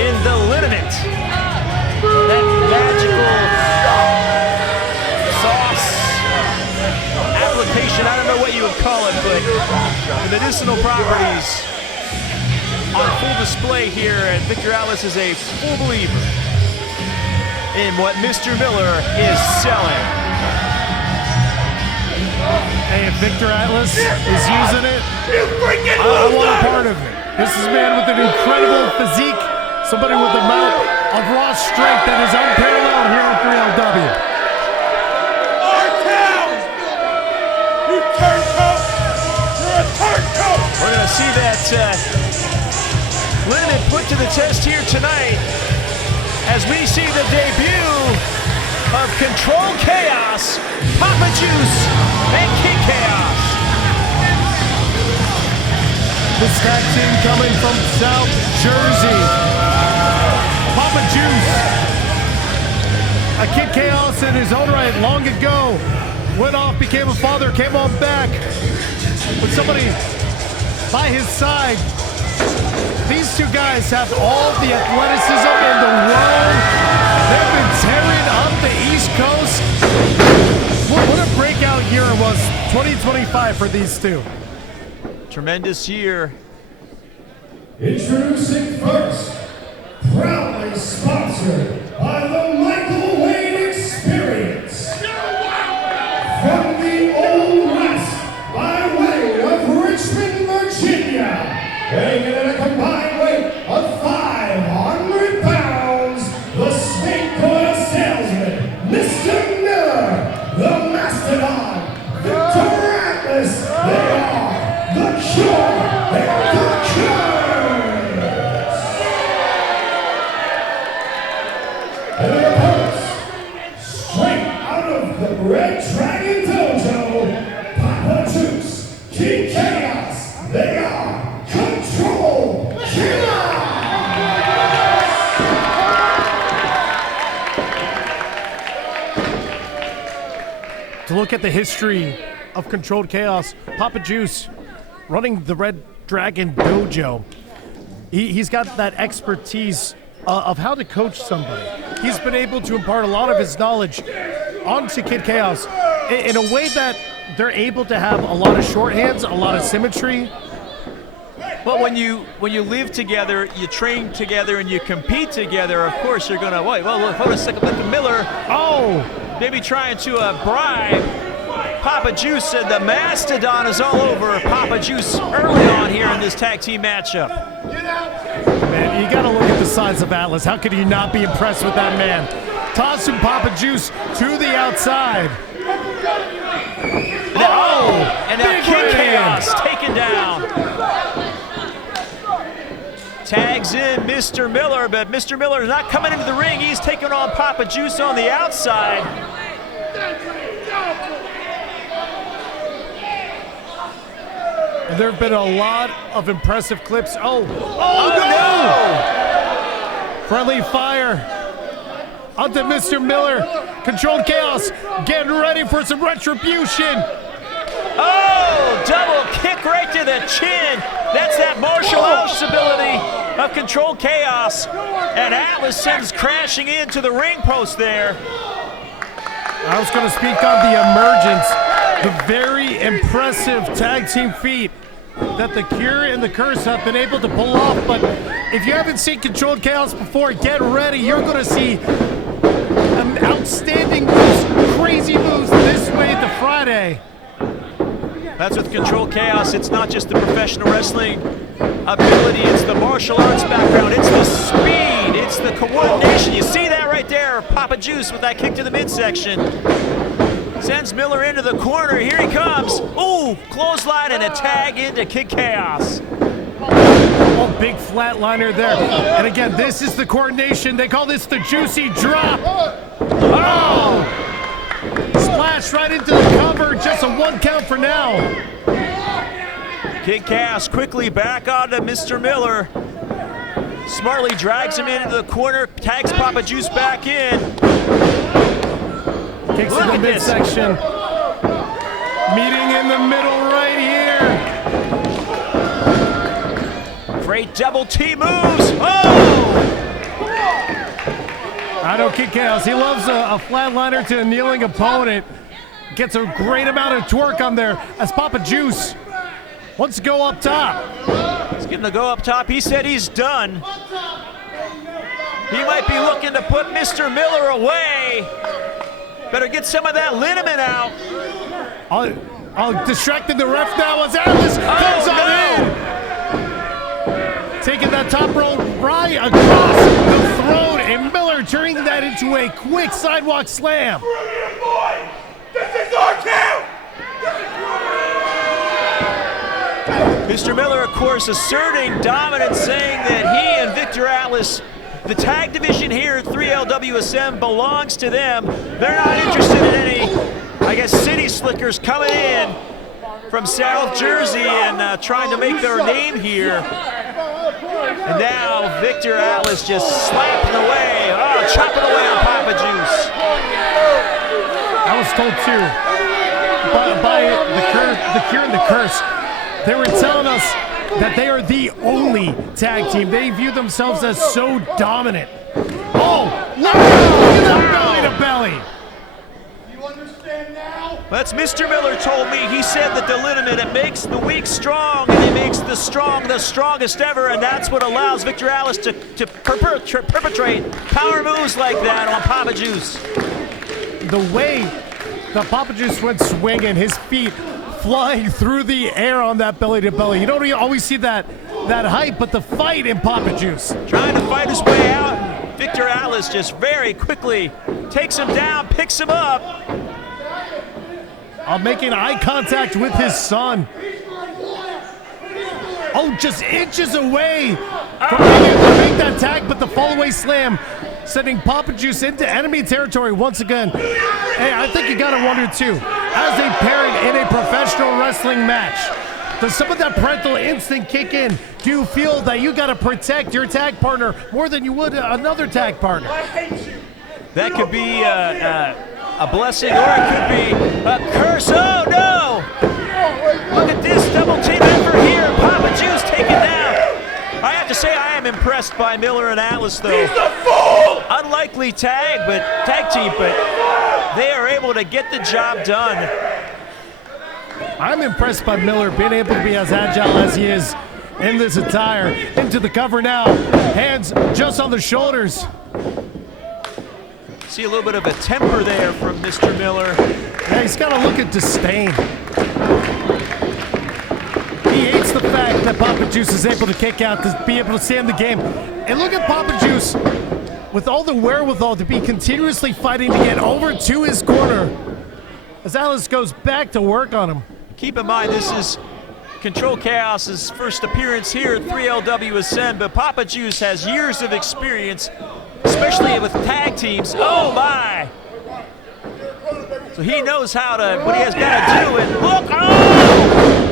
in the liniment. That magical sauce application, I don't know what you would call it, but the medicinal properties on full display here, and Victor Atlas is a full believer in what Mr. Miller is selling. Hey, if Victor Atlas is using it, I want a part of it. This is a man with an incredible physique, somebody with an amount of raw strength that is unparalleled here on 3LW. You turncoat! You're a turncoat! We're going to see that limit put to the test here tonight as we see the debut of Control Chaos, Papa Juice, and Kid Kaos. This tag team coming from South Jersey. Papa Juice, a Kid Kaos in his own right long ago, went off, became a father, came on back with somebody by his side. These two guys have all the athleticism in the world. They've been tearing up the East Coast. What a breakout year it was, 2025 for these two. Tremendous year. Introducing first, proudly sponsored by the Michael Wayne Experience. From the Old West, by way of Richmond, Virginia, weighing in at a combined weight of 500 pounds, the snake oil salesman, Mr. Miller, the mastodon, Victor Atlas. They are the Cure and the Curse. And their opponents, straight out of the Red Dragon Dojo, Papa Juice, King Chaos. They are Control Chaos. To look at the history of Controlled Chaos, Papa Juice running the Red Dragon Dojo. He's got that expertise of how to coach somebody. He's been able to impart a lot of his knowledge onto Kid Kaos in a way that they're able to have a lot of shorthands, a lot of symmetry. But when you live together, you train together, and you compete together, of course you're gonna wait. Well, hold on a second. Look at Miller. Oh, maybe trying to bribe Papa Juice, and the Mastodon is all over Papa Juice early on here in this tag team matchup. Man, you gotta look at the size of Atlas. How could you not be impressed with that man? Tossing Papa Juice to the outside. And now King Kaos taken down. Tags in Mr. Miller, but Mr. Miller is not coming into the ring. He's taking on Papa Juice on the outside. There have been a lot of impressive clips. Oh no! Friendly fire onto Mr. Miller. Controlled Chaos getting ready for some retribution. Oh, double kick right to the chin. That's that martial arts ability of Controlled Chaos. And Atlas sends crashing into the ring post there. I was going to speak on the emergence, the very impressive tag team feat that the Cure and the Curse have been able to pull off. But if you haven't seen Controlled Chaos before, get ready. You're going to see outstanding moves, crazy moves this way to Friday. That's with Controlled Chaos. It's not just the professional wrestling ability, it's the martial arts background, it's the speed, it's the coordination. You see that right there, Papa Juice with that kick to the midsection. Sends Miller into the corner, here he comes. Ooh, clothesline and a tag into Kid Chaos. Oh, big flatliner there. And again, this is the coordination. They call this the juicy drop. Oh! Splash right into the cover, just a 1 count for now. Kid Chaos quickly back onto Mr. Miller. Smartly drags him into the corner, tags Papa Juice back in. Kicks to the midsection. Meeting in the middle right here. Great double T moves. Oh! I know Kid Chaos. He loves a flatliner to a kneeling opponent. Gets a great amount of torque on there as Papa Juice wants to go up top. He's getting to go up top. He said he's done. He might be looking to put Mr. Miller away. Better get some of that liniment out. Distracting the ref now as Atlas comes on in. Taking that top rope right across the throat, and Miller turning that into a quick sidewalk slam. This is our count! Mr. Miller, of course, asserting dominance, saying that he and Victor Atlas, the tag division here at 3LWSM belongs to them. They're not interested in any, I guess, city slickers coming in from South Jersey and trying to make their name here. And now Victor Atlas just slapping away, chopping away on Papa Juice. I was told too by the Cure and the Curse. They were telling us that they are the only tag team. They view themselves as so dominant. Oh, look at that belly to belly. You understand now? That's Mr. Miller told me. He said that the liniment, it makes the weak strong, and it makes the strong the strongest ever, and that's what allows Victor Atlas to perpetrate power moves like that on Papa Juice. The way that Papa Juice went swinging, his feet flying through the air on that belly to belly. You don't always see that height, but the fight in Papa Juice. Trying to fight his way out. Victor Atlas just very quickly takes him down, picks him up. Making eye contact with his son. Oh, just inches away from being able to make that tag, but the fallaway slam sending Papa Juice into enemy territory once again. Hey, I think you gotta wonder too, as a parent in a professional wrestling match, does some of that parental instinct kick in? Do you feel that you gotta protect your tag partner more than you would another tag partner? I hate you. That could be a blessing, or it could be a curse. Oh no! Look at this double team effort here. Papa Juice taken down. I have to say I am impressed by Miller and Atlas, though. He's a fool! Unlikely tag team, but they are able to get the job done. I'm impressed by Miller being able to be as agile as he is in this attire. Into the cover now. Hands just on the shoulders. See a little bit of a temper there from Mr. Miller. Yeah, he's got a look of disdain. He hates the fact that Papa Juice is able to kick out to be able to stay in the game. And look at Papa Juice with all the wherewithal to be continuously fighting to get over to his corner as Alice goes back to work on him. Keep in mind, this is Control Chaos's first appearance here at 3LW Ascend, but Papa Juice has years of experience, especially with tag teams. Oh my! So he knows what he has got to do. And look, oh!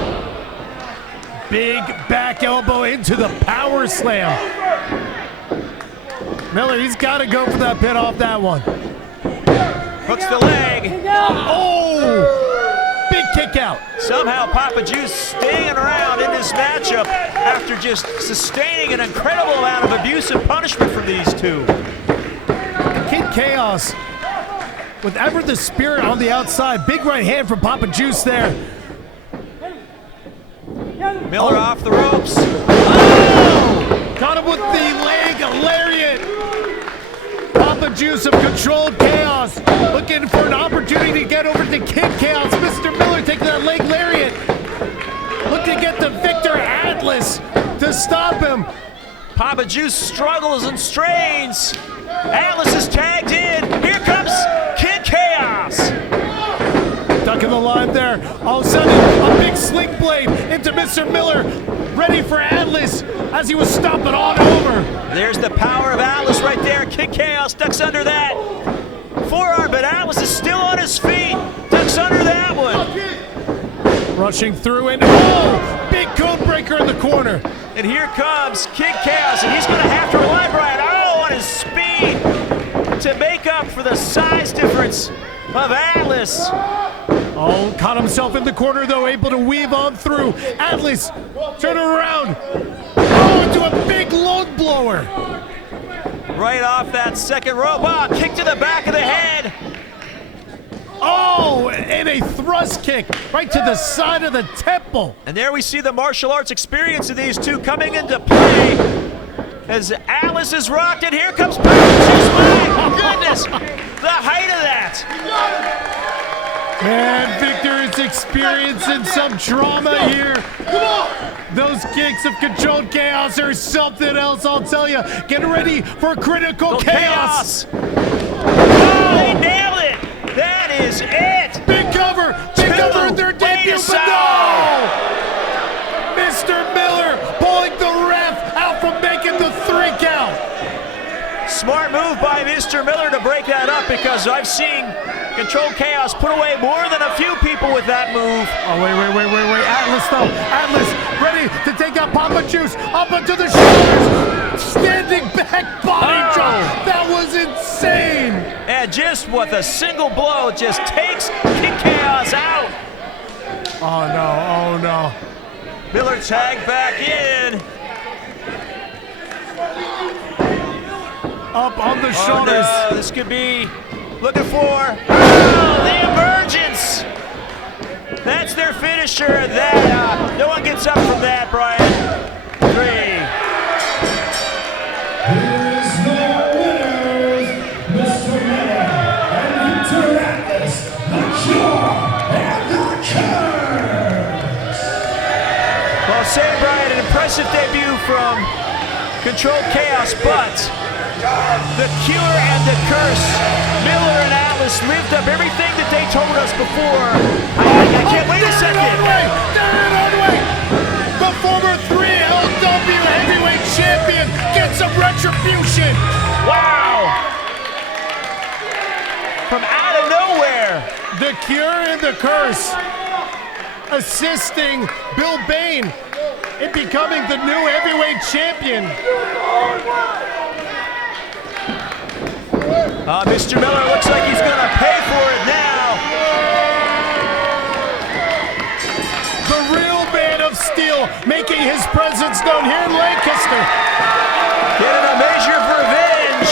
Big back elbow into the power slam. Miller, he's got to go for that pin off that one. Hooks the leg. Oh! Big kick out. Somehow Papa Juice staying around in this matchup after just sustaining an incredible amount of abuse and punishment from these two. Kid Kaos with ever the spirit on the outside. Big right hand from Papa Juice there. Miller off the ropes. Oh! Got him with the leg lariat. Papa Juice of Controlled Chaos looking for an opportunity to get over to Kid Kaos. Mr. Miller taking that leg lariat. Looking to get to Victor Atlas to stop him. Papa Juice struggles and strains. Atlas is tagged in. Here comes Kid Kaos. Stuck in the line there. All of a sudden, a big sling blade into Mr. Miller. Ready for Atlas as he was stomping on over. There's the power of Atlas right there. Kid Kaos ducks under that forearm, but Atlas is still on his feet. Ducks under that one. Rushing through and oh! Big code breaker in the corner. And here comes Kid Kaos, and he's going to have to rely, Brian, on his speed to make up for the size difference of Atlas. Oh, caught himself in the corner, though, able to weave on through. Atlas, turn around. Oh, into a big lung blower. Right off that second rope. Oh, kick to the back of the head. Oh, and a thrust kick right to the side of the temple. And there we see the martial arts experience of these two coming into play as Atlas is rocked, and here comes Burke. My goodness, the height of that. Man, Victor is experiencing some trauma here. Those kicks of Controlled Chaos are something else, I'll tell you. Get ready for Critical Chaos. Oh, they nailed it. That is it. Big cover. Big cover in their debut, but no! Mr. Miller pulling the ref out from making the 3 count. Smart move by Mr. Miller to break that up, because I've seen Control Chaos put away more than a few people with that move. Oh, wait. Atlas, though. Atlas ready to take out Papa Juice up onto the shoulders. Standing back body drop. That was insane. And just with a single blow, just takes Kid Kaos out. Oh, no. Miller tagged back in. Up on the shoulders. No, this could be looking for the emergence. That's their finisher. That no one gets up from that, Brian. 3. Here's your winners, Mr. Miller and Victor Atlas, the Cure and the Curse. Well, say, Brian, an impressive debut from Control Chaos, but the Cure and the Curse, Miller and Atlas lived up everything that they told us before. I can't wait a second. Darren, the former 3LW heavyweight champion, gets some retribution. Wow! From out of nowhere. The Cure and the Curse assisting Bill Bain in becoming the new heavyweight champion. Mr. Miller looks like he's going to pay for it now. The real Man of Steel making his presence known here in Lancaster. Getting a measure of revenge.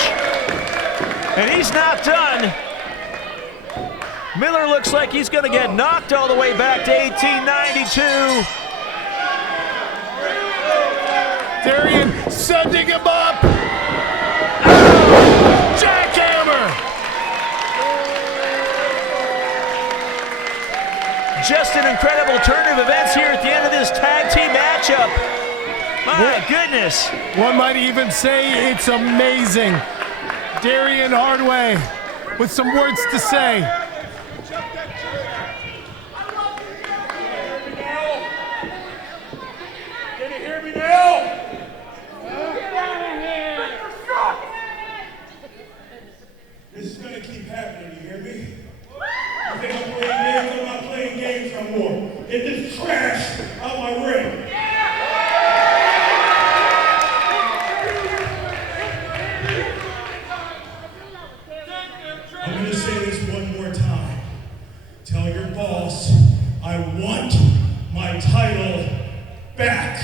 And he's not done. Miller looks like he's going to get knocked all the way back to 1892. Darian sending him up. Jackhammer. Just an incredible turn of events here at the end of this tag team matchup. My goodness. One might even say it's amazing. Darian Hardway with some words to say. Can you hear me now? Get out of here! This is gonna keep happening, you hear me? You think I'm playing games? I'm not playing games no more. Get this trash out my ring. I'm gonna say this one more time. Tell your boss I want my title back.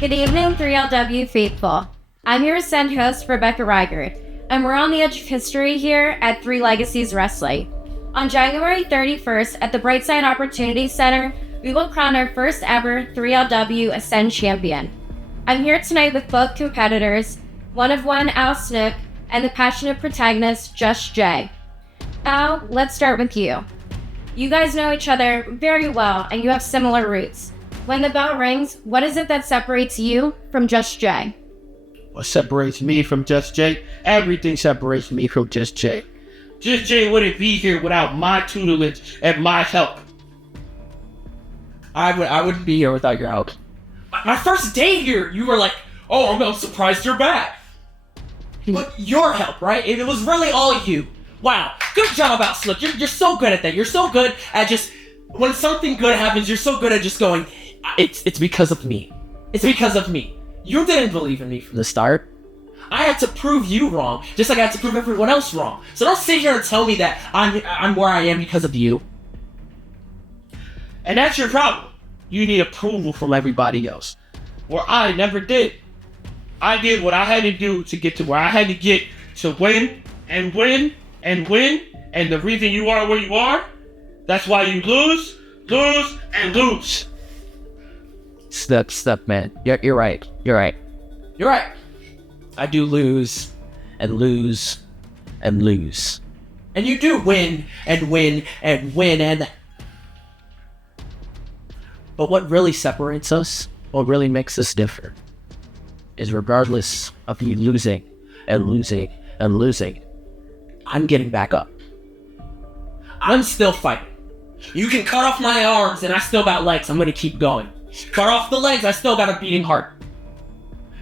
Good evening, 3LW faithful. I'm your Ascend host, Rebecca Reiger, and we're on the edge of history here at Three Legacies Wrestling. On January 31st at the Brightside Opportunity Center, we will crown our first ever 3LW Ascend champion. I'm here tonight with both competitors, one of one Al Snook, and the passionate protagonist, Just Jay. Al, let's start with you. You guys know each other very well, and you have similar roots. When the bell rings, what is it that separates you from Just Jay? What separates me from Just Jay? Everything separates me from Just Jay. Just Jay wouldn't be here without my tutelage and my help. I wouldn't be here without your help. My first day here, you were like, oh, I'm surprised you're back. But your help, right? It was really all you. Wow, good job out, Slick. You're so good at that. You're so good at just, when something good happens, you're so good at just going, it's because of me. It's because of me. You didn't believe in me from the start. I had to prove you wrong, just like I had to prove everyone else wrong. So don't sit here and tell me that I'm where I am because of you. And that's your problem. You need approval from everybody else. Where I never did. I did what I had to do to get to where I had to get to win and win and win. And the reason you are where you are, that's why you lose, and lose. Step, man. You're right. You're right. I do lose, and lose, and lose. And you do win, and win, and win, and... But what really separates us, what really makes us different, is regardless of you losing, and losing, and losing, I'm getting back up. I'm still fighting. You can cut off my arms, and I still got legs. I'm gonna keep going. Cut off the legs, I still got a beating heart.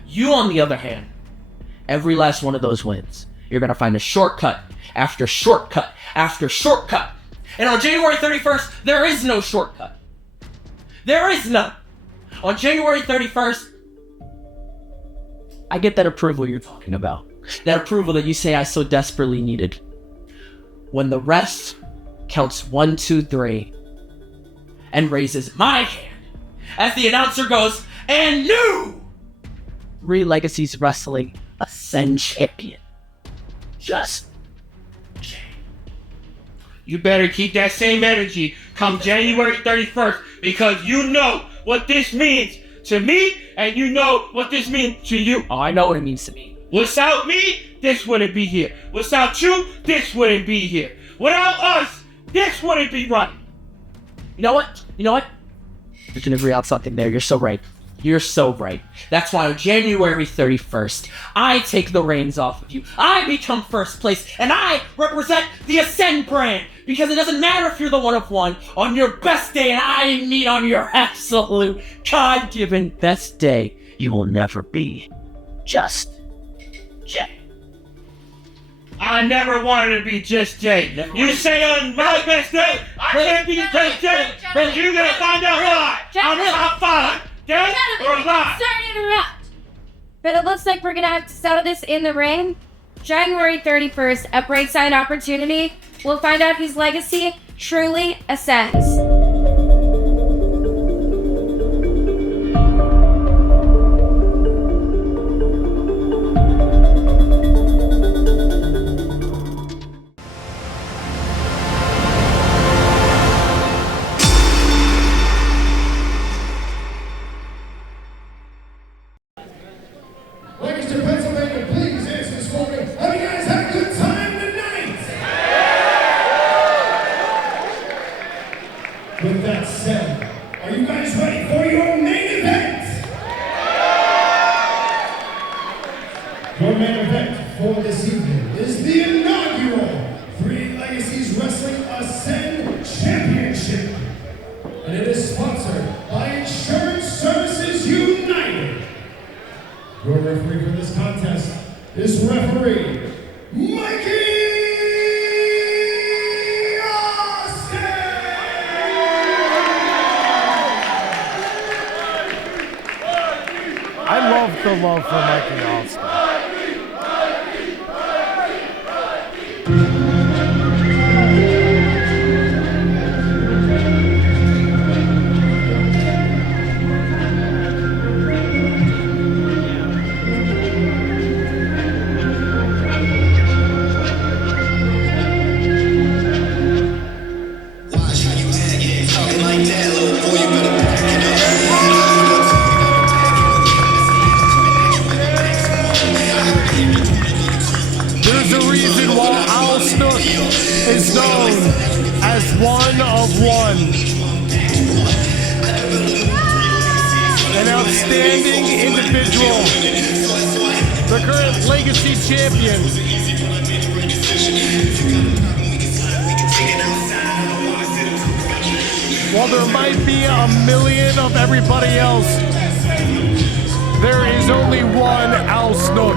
You, on the other hand, every last one of those wins, you're gonna find a shortcut after shortcut after shortcut. And on January 31st, there is no shortcut. There is none. On January 31st, I get that approval you're talking about. That approval that you say I so desperately needed. When the rest counts 1, 2, 3, and raises my hand, as the announcer goes, and new Three Legacies Wrestling Ascend Champion, Just Jay. You better keep that same energy come January 31st, because you know what this means to me, and you know what this means to you. Oh, I know what it means to me. Without me, this wouldn't be here. Without you, this wouldn't be here. Without us, this wouldn't be right. You know what? We can agree on something there. You're so right. You're so right. That's why on January 31st, I take the reins off of you. I become first place, and I represent the Ascend brand. Because it doesn't matter if you're the one of one on your best day, and I mean on your absolute God-given best day, you will never be Just Jay. I never wanted to be just Jay. You say on my best day, I can't be just Jay, then you're gonna find out why. I'm not fine. Dead or alive? Sorry to interrupt. But it looks like we're gonna have to settle this in the ring. January 31st at Brightside Opportunity, we'll find out whose legacy truly ascends. Lancaster, Pennsylvania, please answer this for me. Have you guys had a good time tonight? With that said, are you guys ready for your main event? Your main event for this evening is the inaugural Three Legacies Wrestling Ascend Championship. And it is sponsored by Insurance Services United. Your referee for this contest is referee Mikey Austin! I love the love for Mikey Austin. There's a reason why Al Snook is known as one of one. An outstanding individual. The current Legacy champion. While there might be a million of everybody else, there is only one Al Snook.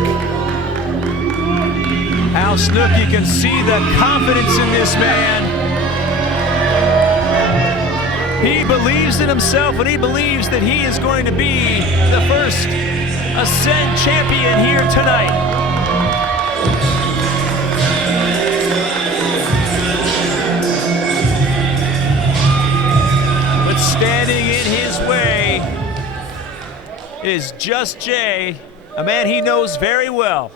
Al Snook, you can see the confidence in this man. He believes in himself, and he believes that he is going to be the first Ascend champion here tonight. But standing in his way is Just Jay, a man he knows very well.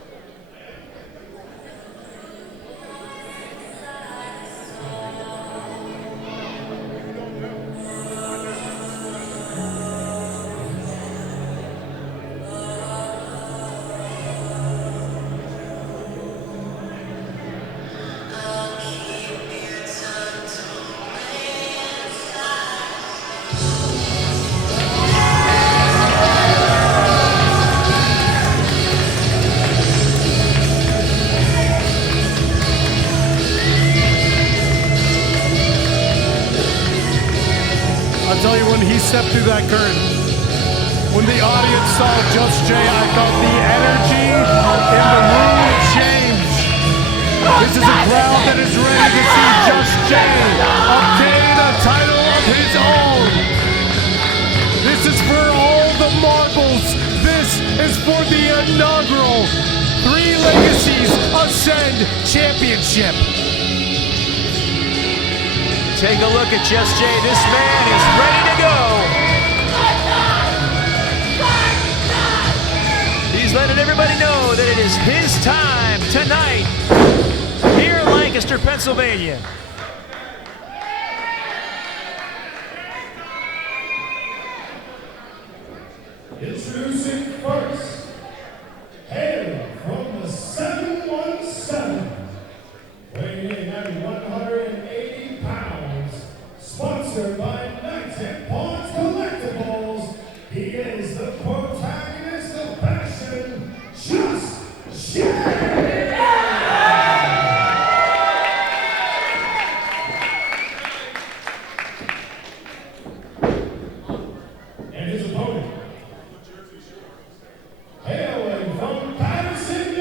I'll tell you, when he stepped through that curtain, when the audience saw Just Jay, I felt the energy in the room change. This is a crowd that is ready to see Just Jay obtain a title of his own. This is for all the marbles. This is for the inaugural Three Legacies Ascend Championship. Take a look at Just Jay. This man is ready to go. He's letting everybody know that it is his time tonight here in Lancaster, Pennsylvania. Introducing first, hailing from the 717, weighing in at 180 pounds, sponsored by Knights and Pawns Collectibles. He is the protagonist of Passion, Just Jay! And his opponent, hailing from Patterson,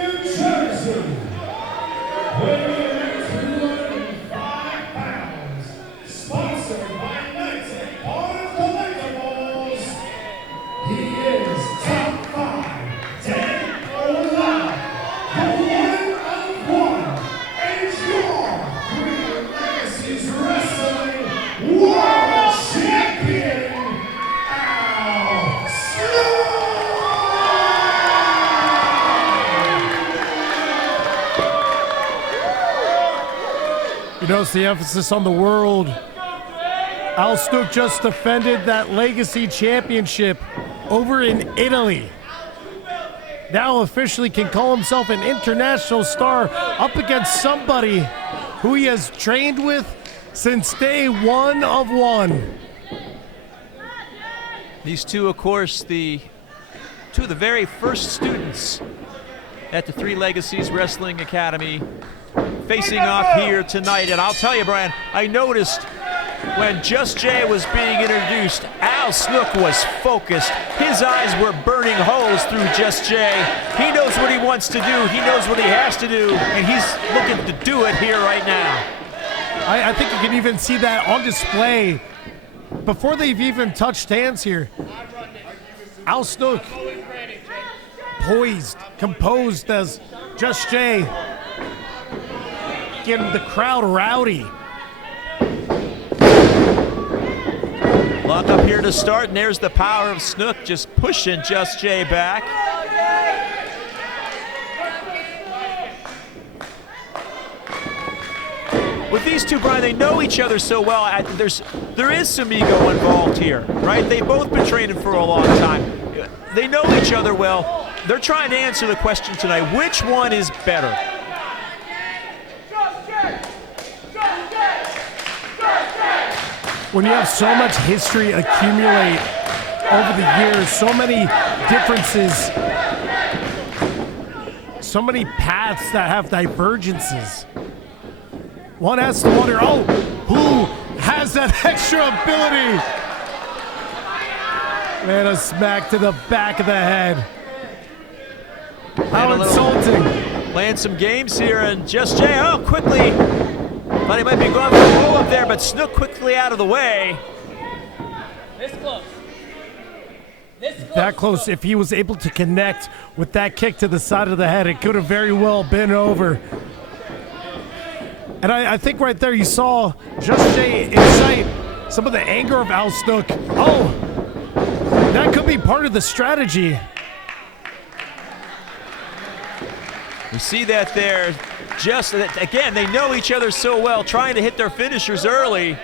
notice the emphasis on the world. Al Snook just defended that Legacy Championship over in Italy. Now officially can call himself an international star up against somebody who he has trained with since day one of one. These two, of course, two of the very first students at the Three Legacies Wrestling Academy facing off here tonight. And I'll tell you, Brian, I noticed when Just Jay was being introduced, Al Snook was focused. His eyes were burning holes through Just Jay. He knows what he wants to do. He knows what he has to do, and he's looking to do it here right now. I think you can even see that on display before they've even touched hands here. Al Snook, poised, composed as Just Jay, getting the crowd rowdy. Lock up here to start, and there's the power of Snook just pushing Just Jay back. With these two, Brian, they know each other so well. There is some ego involved here, right? They've both been training for a long time. They know each other well. They're trying to answer the question tonight, which one is better? When you have so much history accumulate over the years, so many differences, so many paths that have divergences, one has to wonder, oh, who has that extra ability? Man, a smack to the back of the head. How insulting. Playing some games here, and Just Jay, oh, quickly. Thought he might be going for a roll up there, but Snook quickly out of the way. This close. That close. If he was able to connect with that kick to the side of the head, it could have very well been over. And I think right there you saw Just Jay incite some of the anger of Al Snook. Oh, that could be part of the strategy. You see that there. Just, again, they know each other so well, trying to hit their finishers early.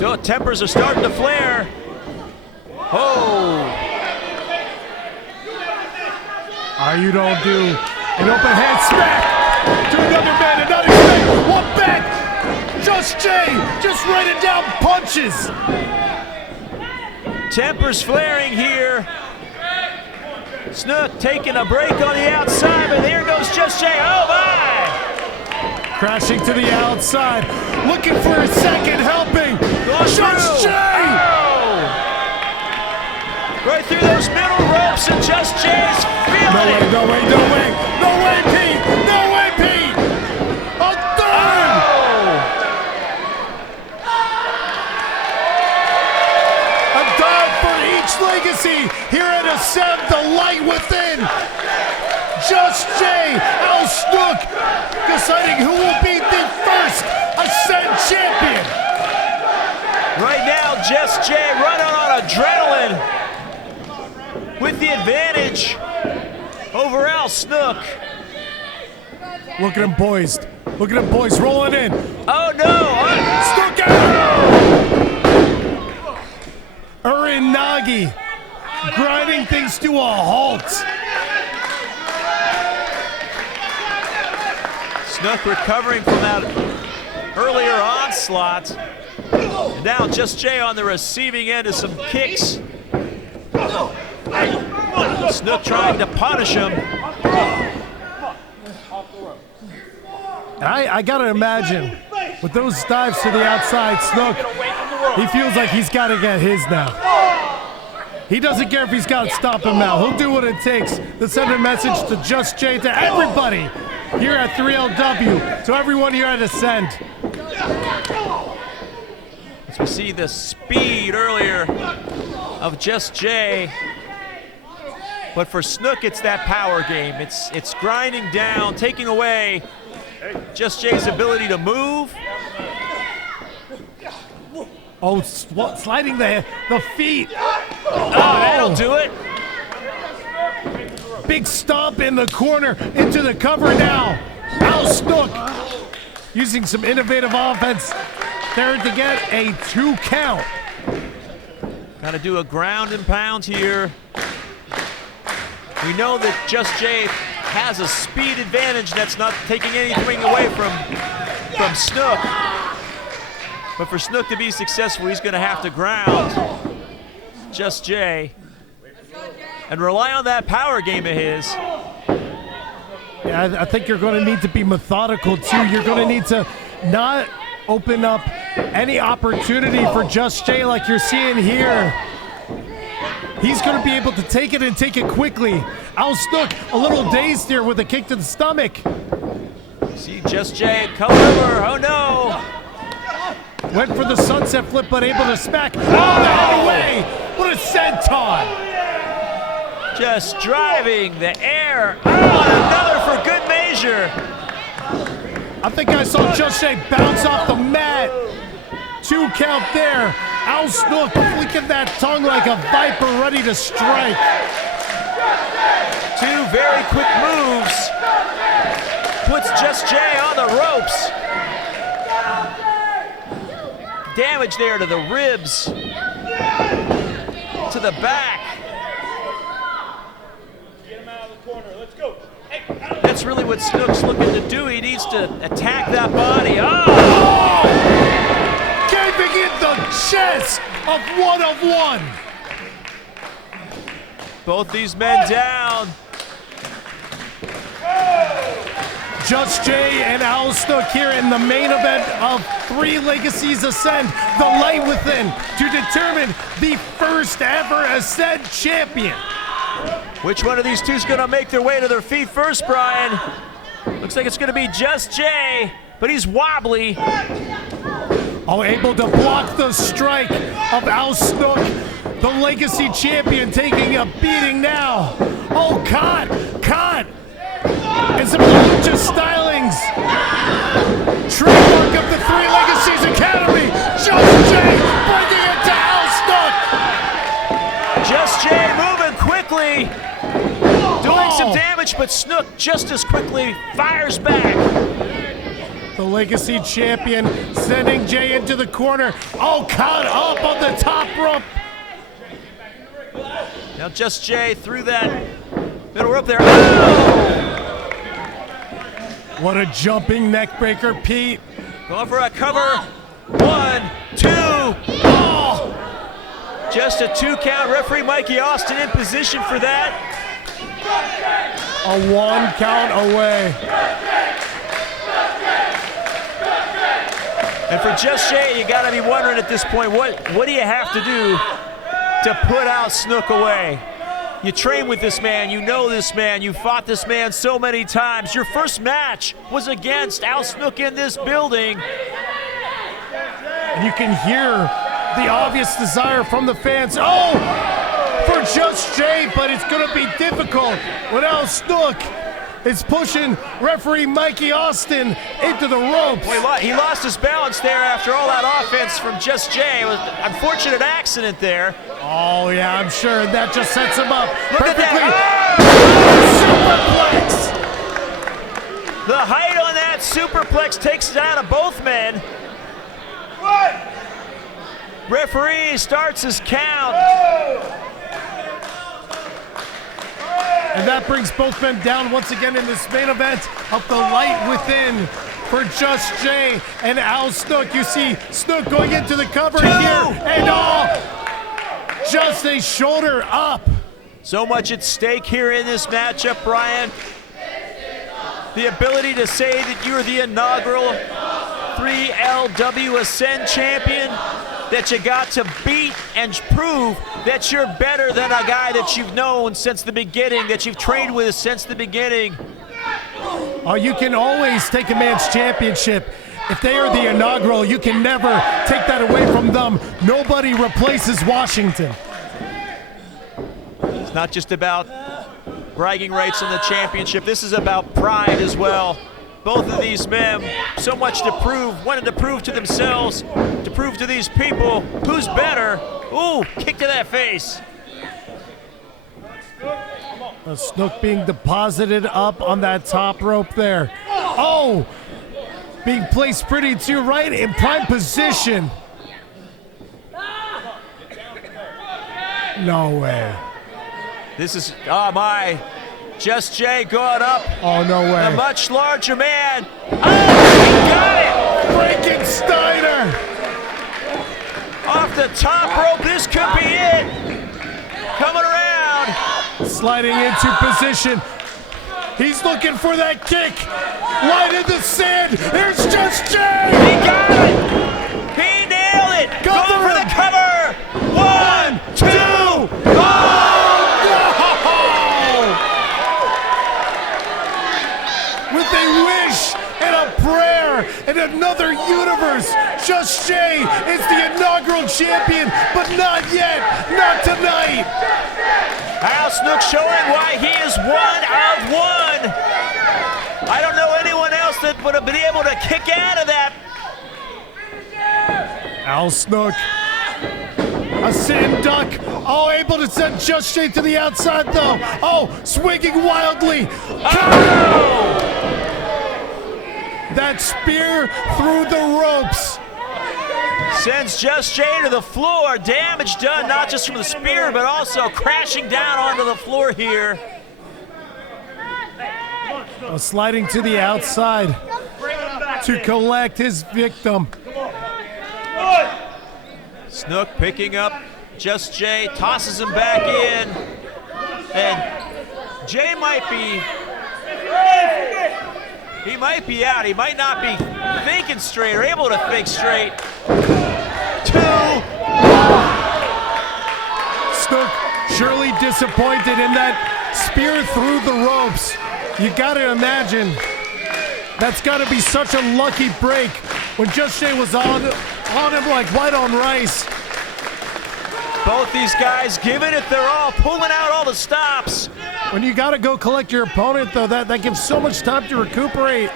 So tempers are starting to flare. Oh. You don't do an open hand smack to another man and not expect one back. Just Jay just raining down punches. Tempers flaring here. Snook taking a break on the outside, but there goes Just Jay. Oh my! Crashing to the outside, looking for a second helping. Just Jay! Oh! Right through those middle ropes, and Just Jay's feeling it. No way, Pete! No way, Pete! A third! A dive for each legacy here at Ascend, the light within. Just Jay, Al Snook, deciding who will be the first Ascend champion. Right now, Just Jay running on adrenaline with the advantage over Al Snook. Look at him poised. Look at him poised, rolling in. Oh no! Snook out! Urinagi grinding things to a halt. Snook recovering from that earlier onslaught. And now Just Jay on the receiving end of some kicks. Snook trying to punish him. I gotta imagine, with those dives to the outside, Snook, he feels like he's gotta get his now. He doesn't care if he's gotta stop him now. He'll do what it takes to send a message to Just Jay, to everybody here at 3LW, to everyone here at Ascend. As we see the speed earlier of Just Jay. But for Snook, it's that power game. It's grinding down, taking away Just Jay's ability to move. Oh, sliding the feet. Oh, that'll do it. big stomp in the corner, into the cover now. Al Snook using some innovative offense there to get a 2 count. Got to do a ground and pound here. We know that Just Jay has a speed advantage. That's not taking anything away from Snook. But for Snook to be successful, he's going to have to ground Just Jay and rely on that power game of his. Yeah, I think you're going to need to be methodical too. You're going to need to not open up any opportunity for Just Jay like you're seeing here. He's going to be able to take it and take it quickly. Al Snook a little dazed here with a kick to the stomach. See Just Jay come over. Oh no! Went for the sunset flip, but able to smack. Oh, the away! What a senton! Just driving the air. Oh, another for good measure. I think I saw Just Jay bounce off the mat. 2 count there. Al Snook flicking that tongue like a viper ready to strike. 2 very quick moves. Puts Just Jay on the ropes. Damage there to the ribs. To the back. That's really what Snook's looking to do. He needs to attack that body. Oh! Gaping in the chest of 1 Both these men down. Just Jay and Al Snook here in the main event of 3 Legacies Ascend, the Light Within, to determine the first ever Ascend champion. Which one of these two is going to make their way to their feet first, Brian? Looks like it's going to be Just Jay, but he's wobbly. Oh, able to block the strike of Al Snook, the Legacy champion, taking a beating now. Oh, caught. And some of the lucha stylings. Trademark of the 3 Legacies Academy. Just Jay bringing it to Al Snook. Just Jay moving quickly. Doing some damage, but Snook just as quickly fires back. The Legacy champion sending Jay into the corner. Oh, caught up on the top rope. Now Just Jay through that middle rope there. Oh! What a jumping neck breaker, Pete. Going for a cover. 1, 2. Oh! Just a 2 count. Referee Mikey Austin in position for that. A 1 count away. And for Just Jay, you got to be wondering at this point, what do you have to do to put Al Snook away? You train with this man, you know this man, you fought this man so many times. Your first match was against Al Snook in this building. And you can hear the obvious desire from the fans. Oh, for Just Jay, but it's going to be difficult when Al Snook is pushing referee Mikey Austin into the ropes. Well, he lost his balance there after all that offense from Just Jay. It was an unfortunate accident there. Oh, yeah, I'm sure that just sets him up Look perfectly. at that. Superplex. The height on that superplex takes it out of both men. Referee starts his count. And that brings both men down once again in this main event of the Light Within for Just Jay and Al Snook. You see Snook going into the cover here, and just a shoulder up. So much at stake here in this matchup, Brian. The ability to say that you're the inaugural 3LW Ascend champion, that you got to beat and prove that you're better than a guy that you've known since the beginning, that you've trained with since the beginning. Oh, you can always take a man's championship. If they are the inaugural, you can never take that away from them. Nobody replaces Washington. It's not just about bragging rights on the championship. This is about pride as well. Both of these men, so much to prove, wanted to prove to themselves, to prove to these people who's better. Ooh, kick to that face. Snook being deposited up on that top rope there. Oh! Being placed pretty to right in prime position. No way. This is, oh my, Just Jay going up. Oh, no way. The much larger man. Oh, he got it! Frankensteiner! Off the top rope, this could be it. Coming around. Sliding into position. He's looking for that kick. Right in the sand. Here's Just Jay. He got it. He nailed it. Going for the cover. 1, 2. Oh! No! With a wish and a prayer in another universe, Just Jay is the inaugural champion, but not yet. Not tonight. Al Snook showing why he is 1 of 1. I don't know anyone else that would have been able to kick out of that. Al Snook, a sitting duck. Oh, able to send Just Jay to the outside though. Oh, swinging wildly. Oh! That spear through the ropes. Sends Just Jay to the floor. Damage done not just from the spear, but also crashing down onto the floor here. Sliding to the outside to collect his victim. Snook picking up Just Jay, tosses him back in. And Jay might be... He might be out. He might not be thinking straight or able to think straight. 2. Snook surely disappointed in that spear through the ropes. You gotta imagine that's gotta be such a lucky break when Just Jay was on him like white on rice. Both these guys giving it their all, pulling out all the stops. When you gotta go collect your opponent though, that gives so much time to recuperate.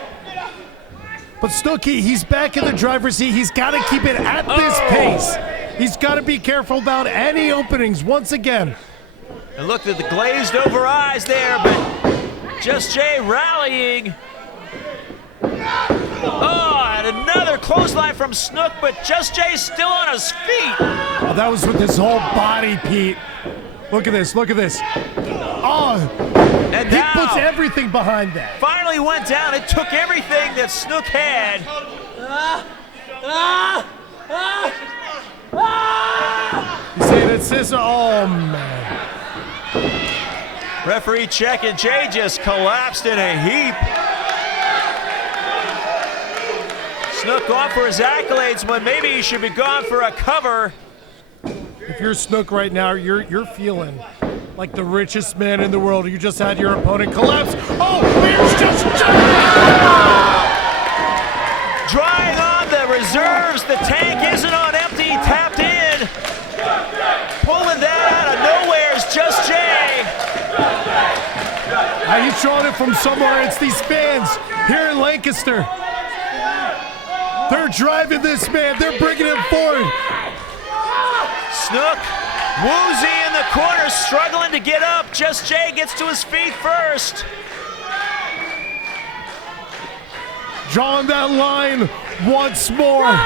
But Snook, he's back in the driver's seat. He's gotta keep it at this pace. He's gotta be careful about any openings once again. And look at the glazed over eyes there, but Just Jay rallying. Oh, and another clothesline from Snook, but Just Jay's still on his feet. Oh, that was with his whole body, Pete. Look at this, look at this. Oh, and he now, puts everything behind that. Finally went down. It took everything that Snook had. You see it, it's this, oh man. Referee checking. Jay just collapsed in a heap. Snook going for his accolades when maybe he should be gone for a cover. If you're Snook right now, you're feeling like the richest man in the world. You just had your opponent collapse. Oh, here's Just drawing on the reserves. The tank isn't on empty. Tapped in. Pulling that out of nowhere is Just Jay. Now he's drawing it from somewhere. It's these fans here in Lancaster. They're driving this man. They're bringing him forward. Snook, woozy in the corner, struggling to get up. Just Jay gets to his feet first. Drawing that line once more.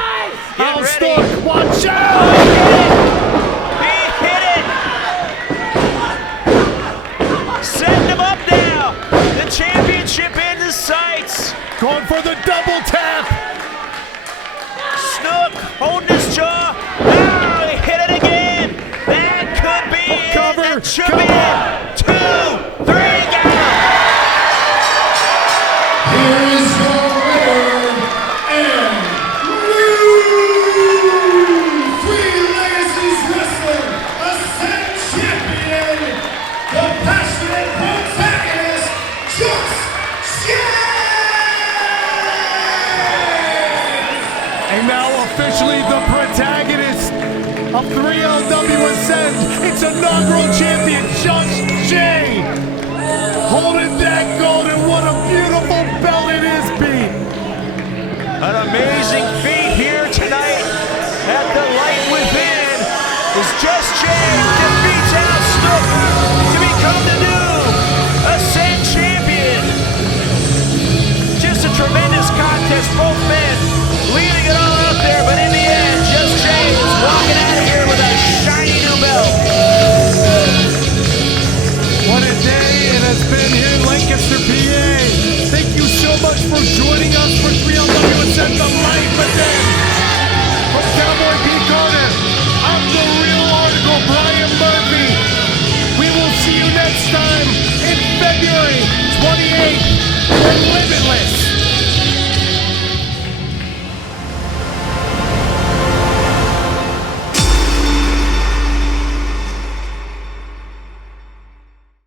Get ready. Snook, watch out! He hit it! Setting him up now. The championship in his sights. Going for the double tap. Snook holding his jaw. Now he hit it again. That could be Cover. it. That should be it. 2, 3, go! Here is your winner and Three Legacies Wrestling Ascent Champion, the passionate protagonist, Just Jay! And now officially the protagonist of 3LW Ascend. It's inaugural champion, Just Jay. Holding that gold, and what a beautiful belt it is, Pete. An amazing feat here tonight at the Light Within is Just Jay defeats Al Snook to become the new Both men leaving it all out there, but in the end,